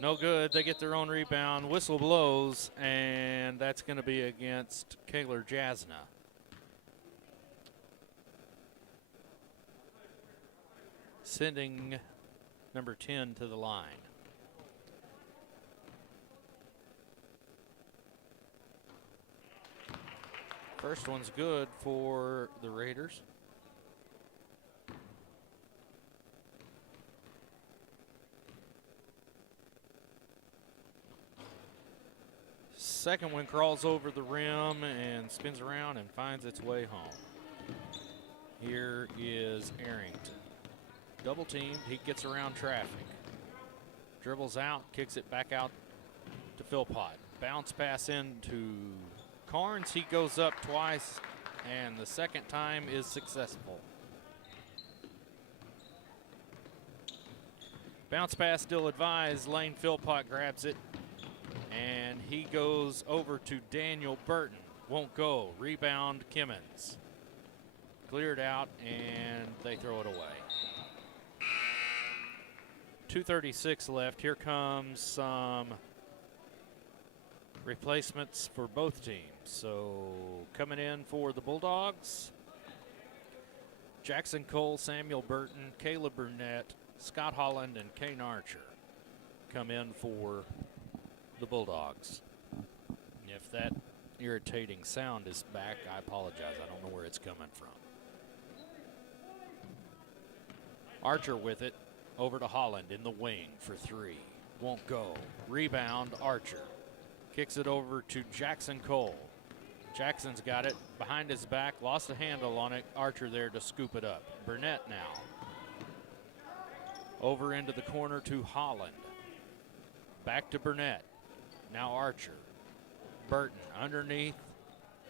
No good. They get their own rebound. Whistle blows, and that's going to be against Kaylor Jasna. Sending number 10 to the line. First one's good for the Raiders. Second one crawls over the rim and spins around and finds its way home. Here is Arrington. Double teamed, he gets around traffic. Dribbles out, kicks it back out to Philpott. Bounce pass into Carnes, he goes up twice, and the second time is successful. Bounce pass still advised. Lane Philpott grabs it, and he goes over to Daniel Burton. Won't go. Rebound, Kimmons. Cleared out, and they throw it away. 2:36 left. Here comes some replacements for both teams. So coming in for the Bulldogs, Jackson Cole, Samuel Burton, Caleb Burnett, Scott Holland, and Kane Archer come in for the Bulldogs. If that irritating sound is back, I apologize. I don't know where it's coming from. Archer with it, over to Holland in the wing for 3. Won't go. Rebound, Archer. Kicks it over to Jackson Cole. Jackson's got it behind his back, lost a handle on it. Archer there to scoop it up. Burnett now. Over into the corner to Holland. Back to Burnett. Now Archer. Burton underneath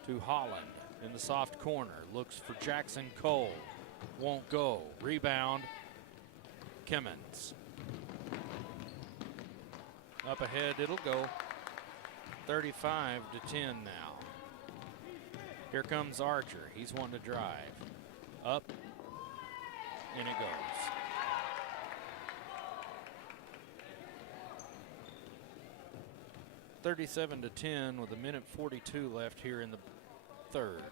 to Holland in the soft corner. Looks for Jackson Cole. Won't go. Rebound, Kimmons. Up ahead, it'll go. 35-10 now. Here comes Archer. He's wanting to drive. Up, and it goes. 37-10 with 1:42 left here in the third.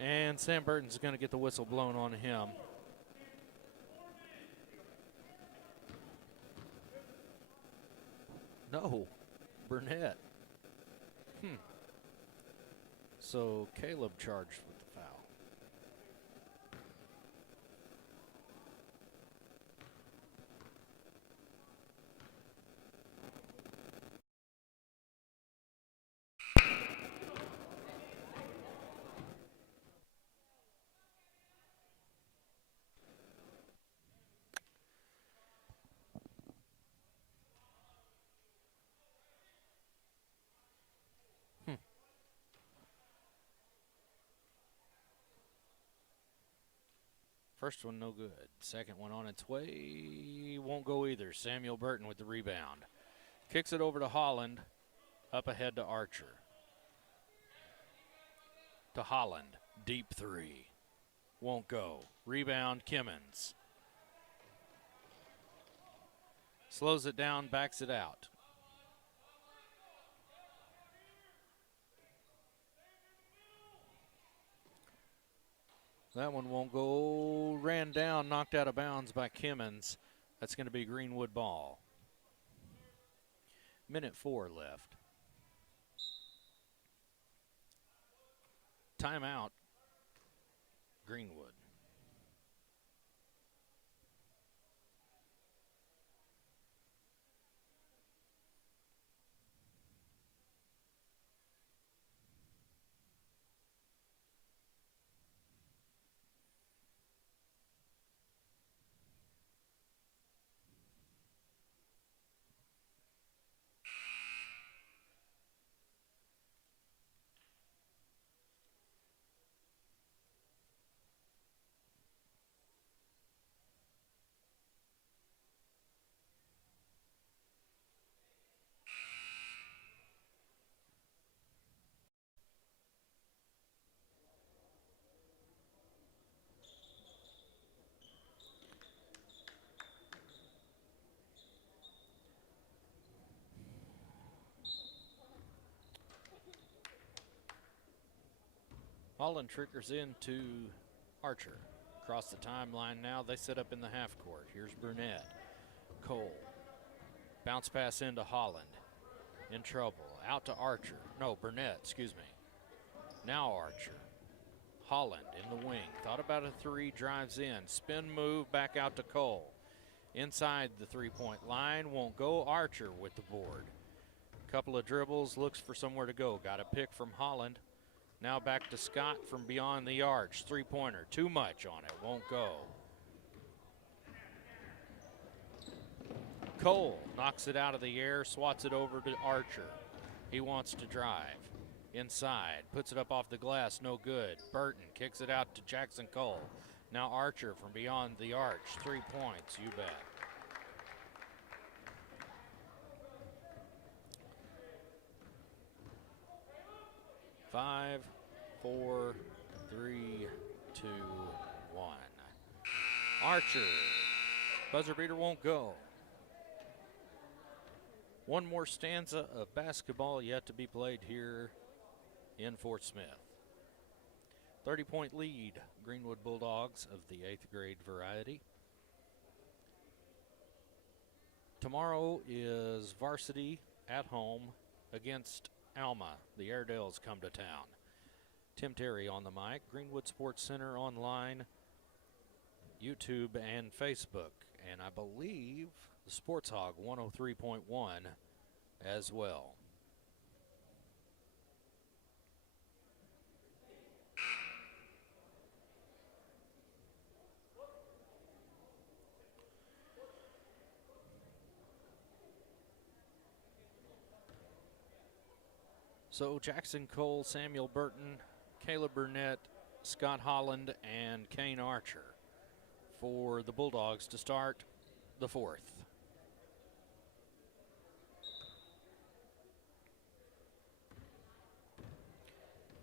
And Sam Burton's going to get the whistle blown on him. No, Burnett. So Caleb charged with the foul. First one no good. Second one on its way. Won't go either. Samuel Burton with the rebound. Kicks it over to Holland. Up ahead to Archer. To Holland. Deep three. Won't go. Rebound Kimmons. Slows it down, backs it out. That one won't go. Ran down, knocked out of bounds by Kimmons. That's going to be Greenwood ball. 1:04 left. Timeout, Greenwood. Holland triggers into Archer. Across the timeline now, they set up in the half court. Here's Burnett. Cole. Bounce pass into Holland. In trouble. Out to Archer. No, Burnett, excuse me. Now Archer. Holland in the wing. Thought about a three, drives in. Spin move, back out to Cole. Inside the three-point line, won't go. Archer with the board. Couple of dribbles, looks for somewhere to go. Got a pick from Holland. Now back to Scott from beyond the arch. Three-pointer, too much on it, won't go. Cole knocks it out of the air, swats it over to Archer. He wants to drive. Inside, puts it up off the glass, no good. Burton kicks it out to Jackson Cole. Now Archer from beyond the arch, 3 points, you bet. Five, 4, 3, 2, 1. Archer. Buzzer beater won't go. One more stanza of basketball yet to be played here in Fort Smith. 30-point lead, Greenwood Bulldogs of the 8th grade variety. Tomorrow is varsity at home against Alma. The Airedales come to town. Tim Terry on the mic. Greenwood Sports Center online, YouTube and Facebook. And I believe the Sports Hog 103.1 as well. So Jackson Cole, Samuel Burton, Caleb Burnett, Scott Holland, and Kane Archer for the Bulldogs to start the fourth.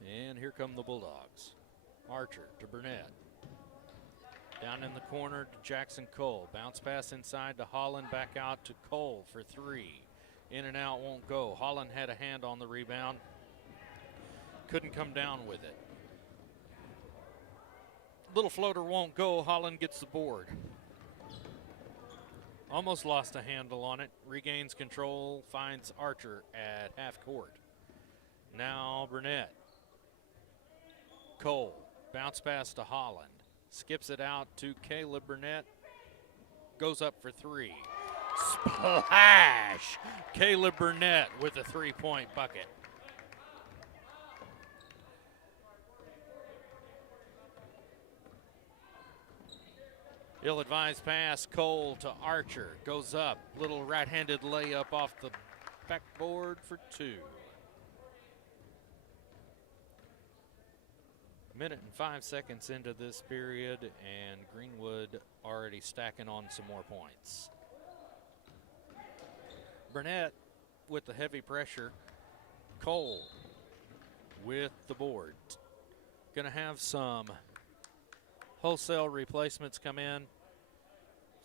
And here come the Bulldogs. Archer to Burnett. Down in the corner to Jackson Cole. Bounce pass inside to Holland, back out to Cole for three. In and out, won't go. Holland had a hand on the rebound. Couldn't come down with it. Little floater won't go. Holland gets the board. Almost lost a handle on it. Regains control, finds Archer at half court. Now Burnett. Cole, bounce pass to Holland. Skips it out to Caleb Burnett. Goes up for three. Splash! Caleb Burnett with a three-point bucket. Ill-advised pass, Cole to Archer. Goes up. Little right-handed layup off the backboard for two. Minute and 5 seconds into this period, and Greenwood already stacking on some more points. Burnett with the heavy pressure. Cole with the board. Going to have some wholesale replacements come in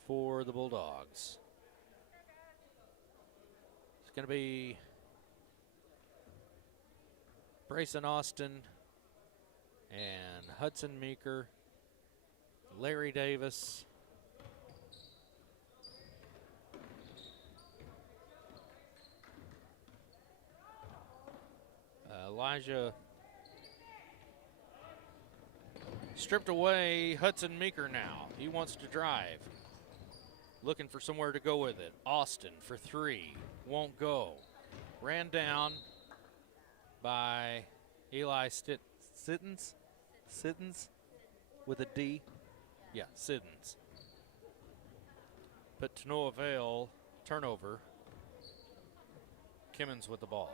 for the Bulldogs. It's going to be Brayson Austin and Hudson Meeker, Larry Davis, Elijah stripped away. Hudson Meeker now. He wants to drive. Looking for somewhere to go with it. Austin for three. Won't go. Ran down by Eli Siddons with a D. Yeah, Siddons. But to no avail. Turnover. Kimmons with the ball.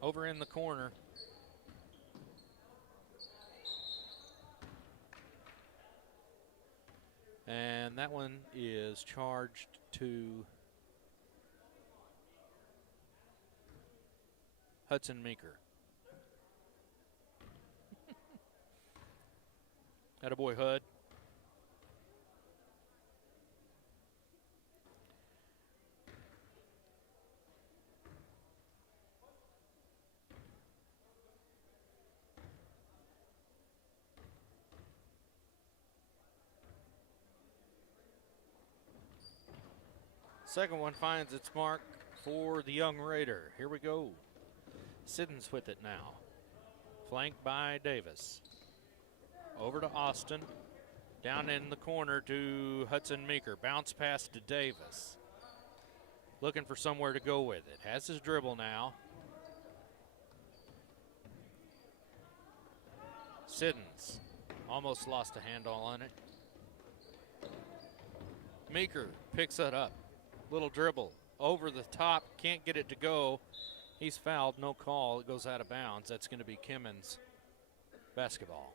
Over in the corner. And that one is charged to Hudson Meeker. Attaboy, Hud. Second one finds its mark for the young Raider. Here we go. Siddons with it now. Flanked by Davis. Over to Austin. Down in the corner to Hudson Meeker. Bounce pass to Davis. Looking for somewhere to go with it. Has his dribble now. Siddons almost lost a handle on it. Meeker picks it up. Little dribble over the top. Can't get it to go. He's fouled. No call. It goes out of bounds. That's going to be Kimmons basketball.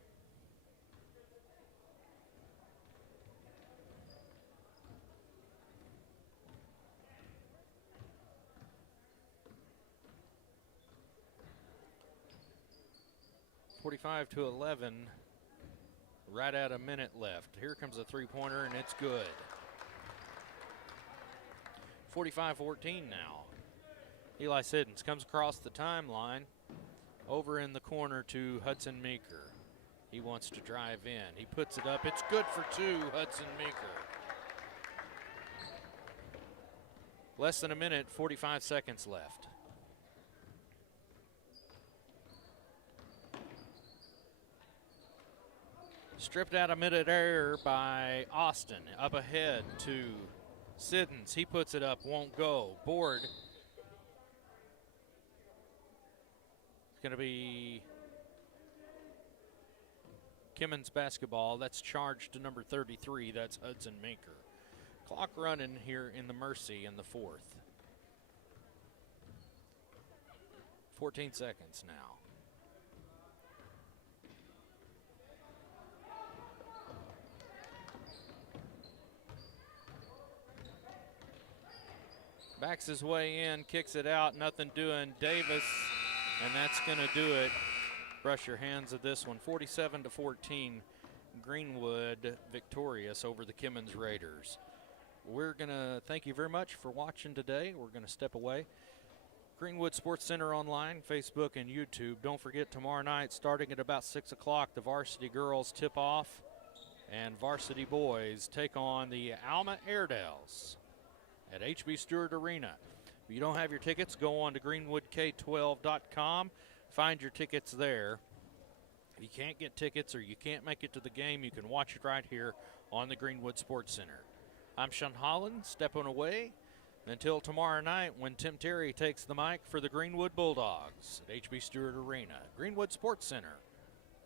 (45-11). Right at a minute left. Here comes a three-pointer, and it's good. 45-14 now. Eli Siddons comes across the timeline. Over in the corner to Hudson Meeker. He wants to drive in. He puts it up. It's good for two, Hudson Meeker. Less than a minute, 45 seconds left. Stripped out of mid-air by Austin. Up ahead to Siddons. He puts it up, won't go. Board. It's going to be Kimmons basketball. That's charged to number 33. That's Hudson Meeker. Clock running here in the Mercy in the fourth. 14 seconds now. Backs his way in, kicks it out, nothing doing. Davis, and that's going to do it. Brush your hands of this one. 47-14. Greenwood victorious over the Kimmons Raiders. We're going to thank you very much for watching today. We're going to step away. Greenwood Sports Center online, Facebook, and YouTube. Don't forget, tomorrow night, starting at about 6 o'clock, the varsity girls tip off and varsity boys take on the Alma Airedales at HB Stewart Arena. If you don't have your tickets, go on to greenwoodk12.com. Find your tickets there. If you can't get tickets or you can't make it to the game, you can watch it right here on the Greenwood Sports Center. I'm Sean Holland, stepping away until tomorrow night when Tim Terry takes the mic for the Greenwood Bulldogs at HB Stewart Arena. Greenwood Sports Center.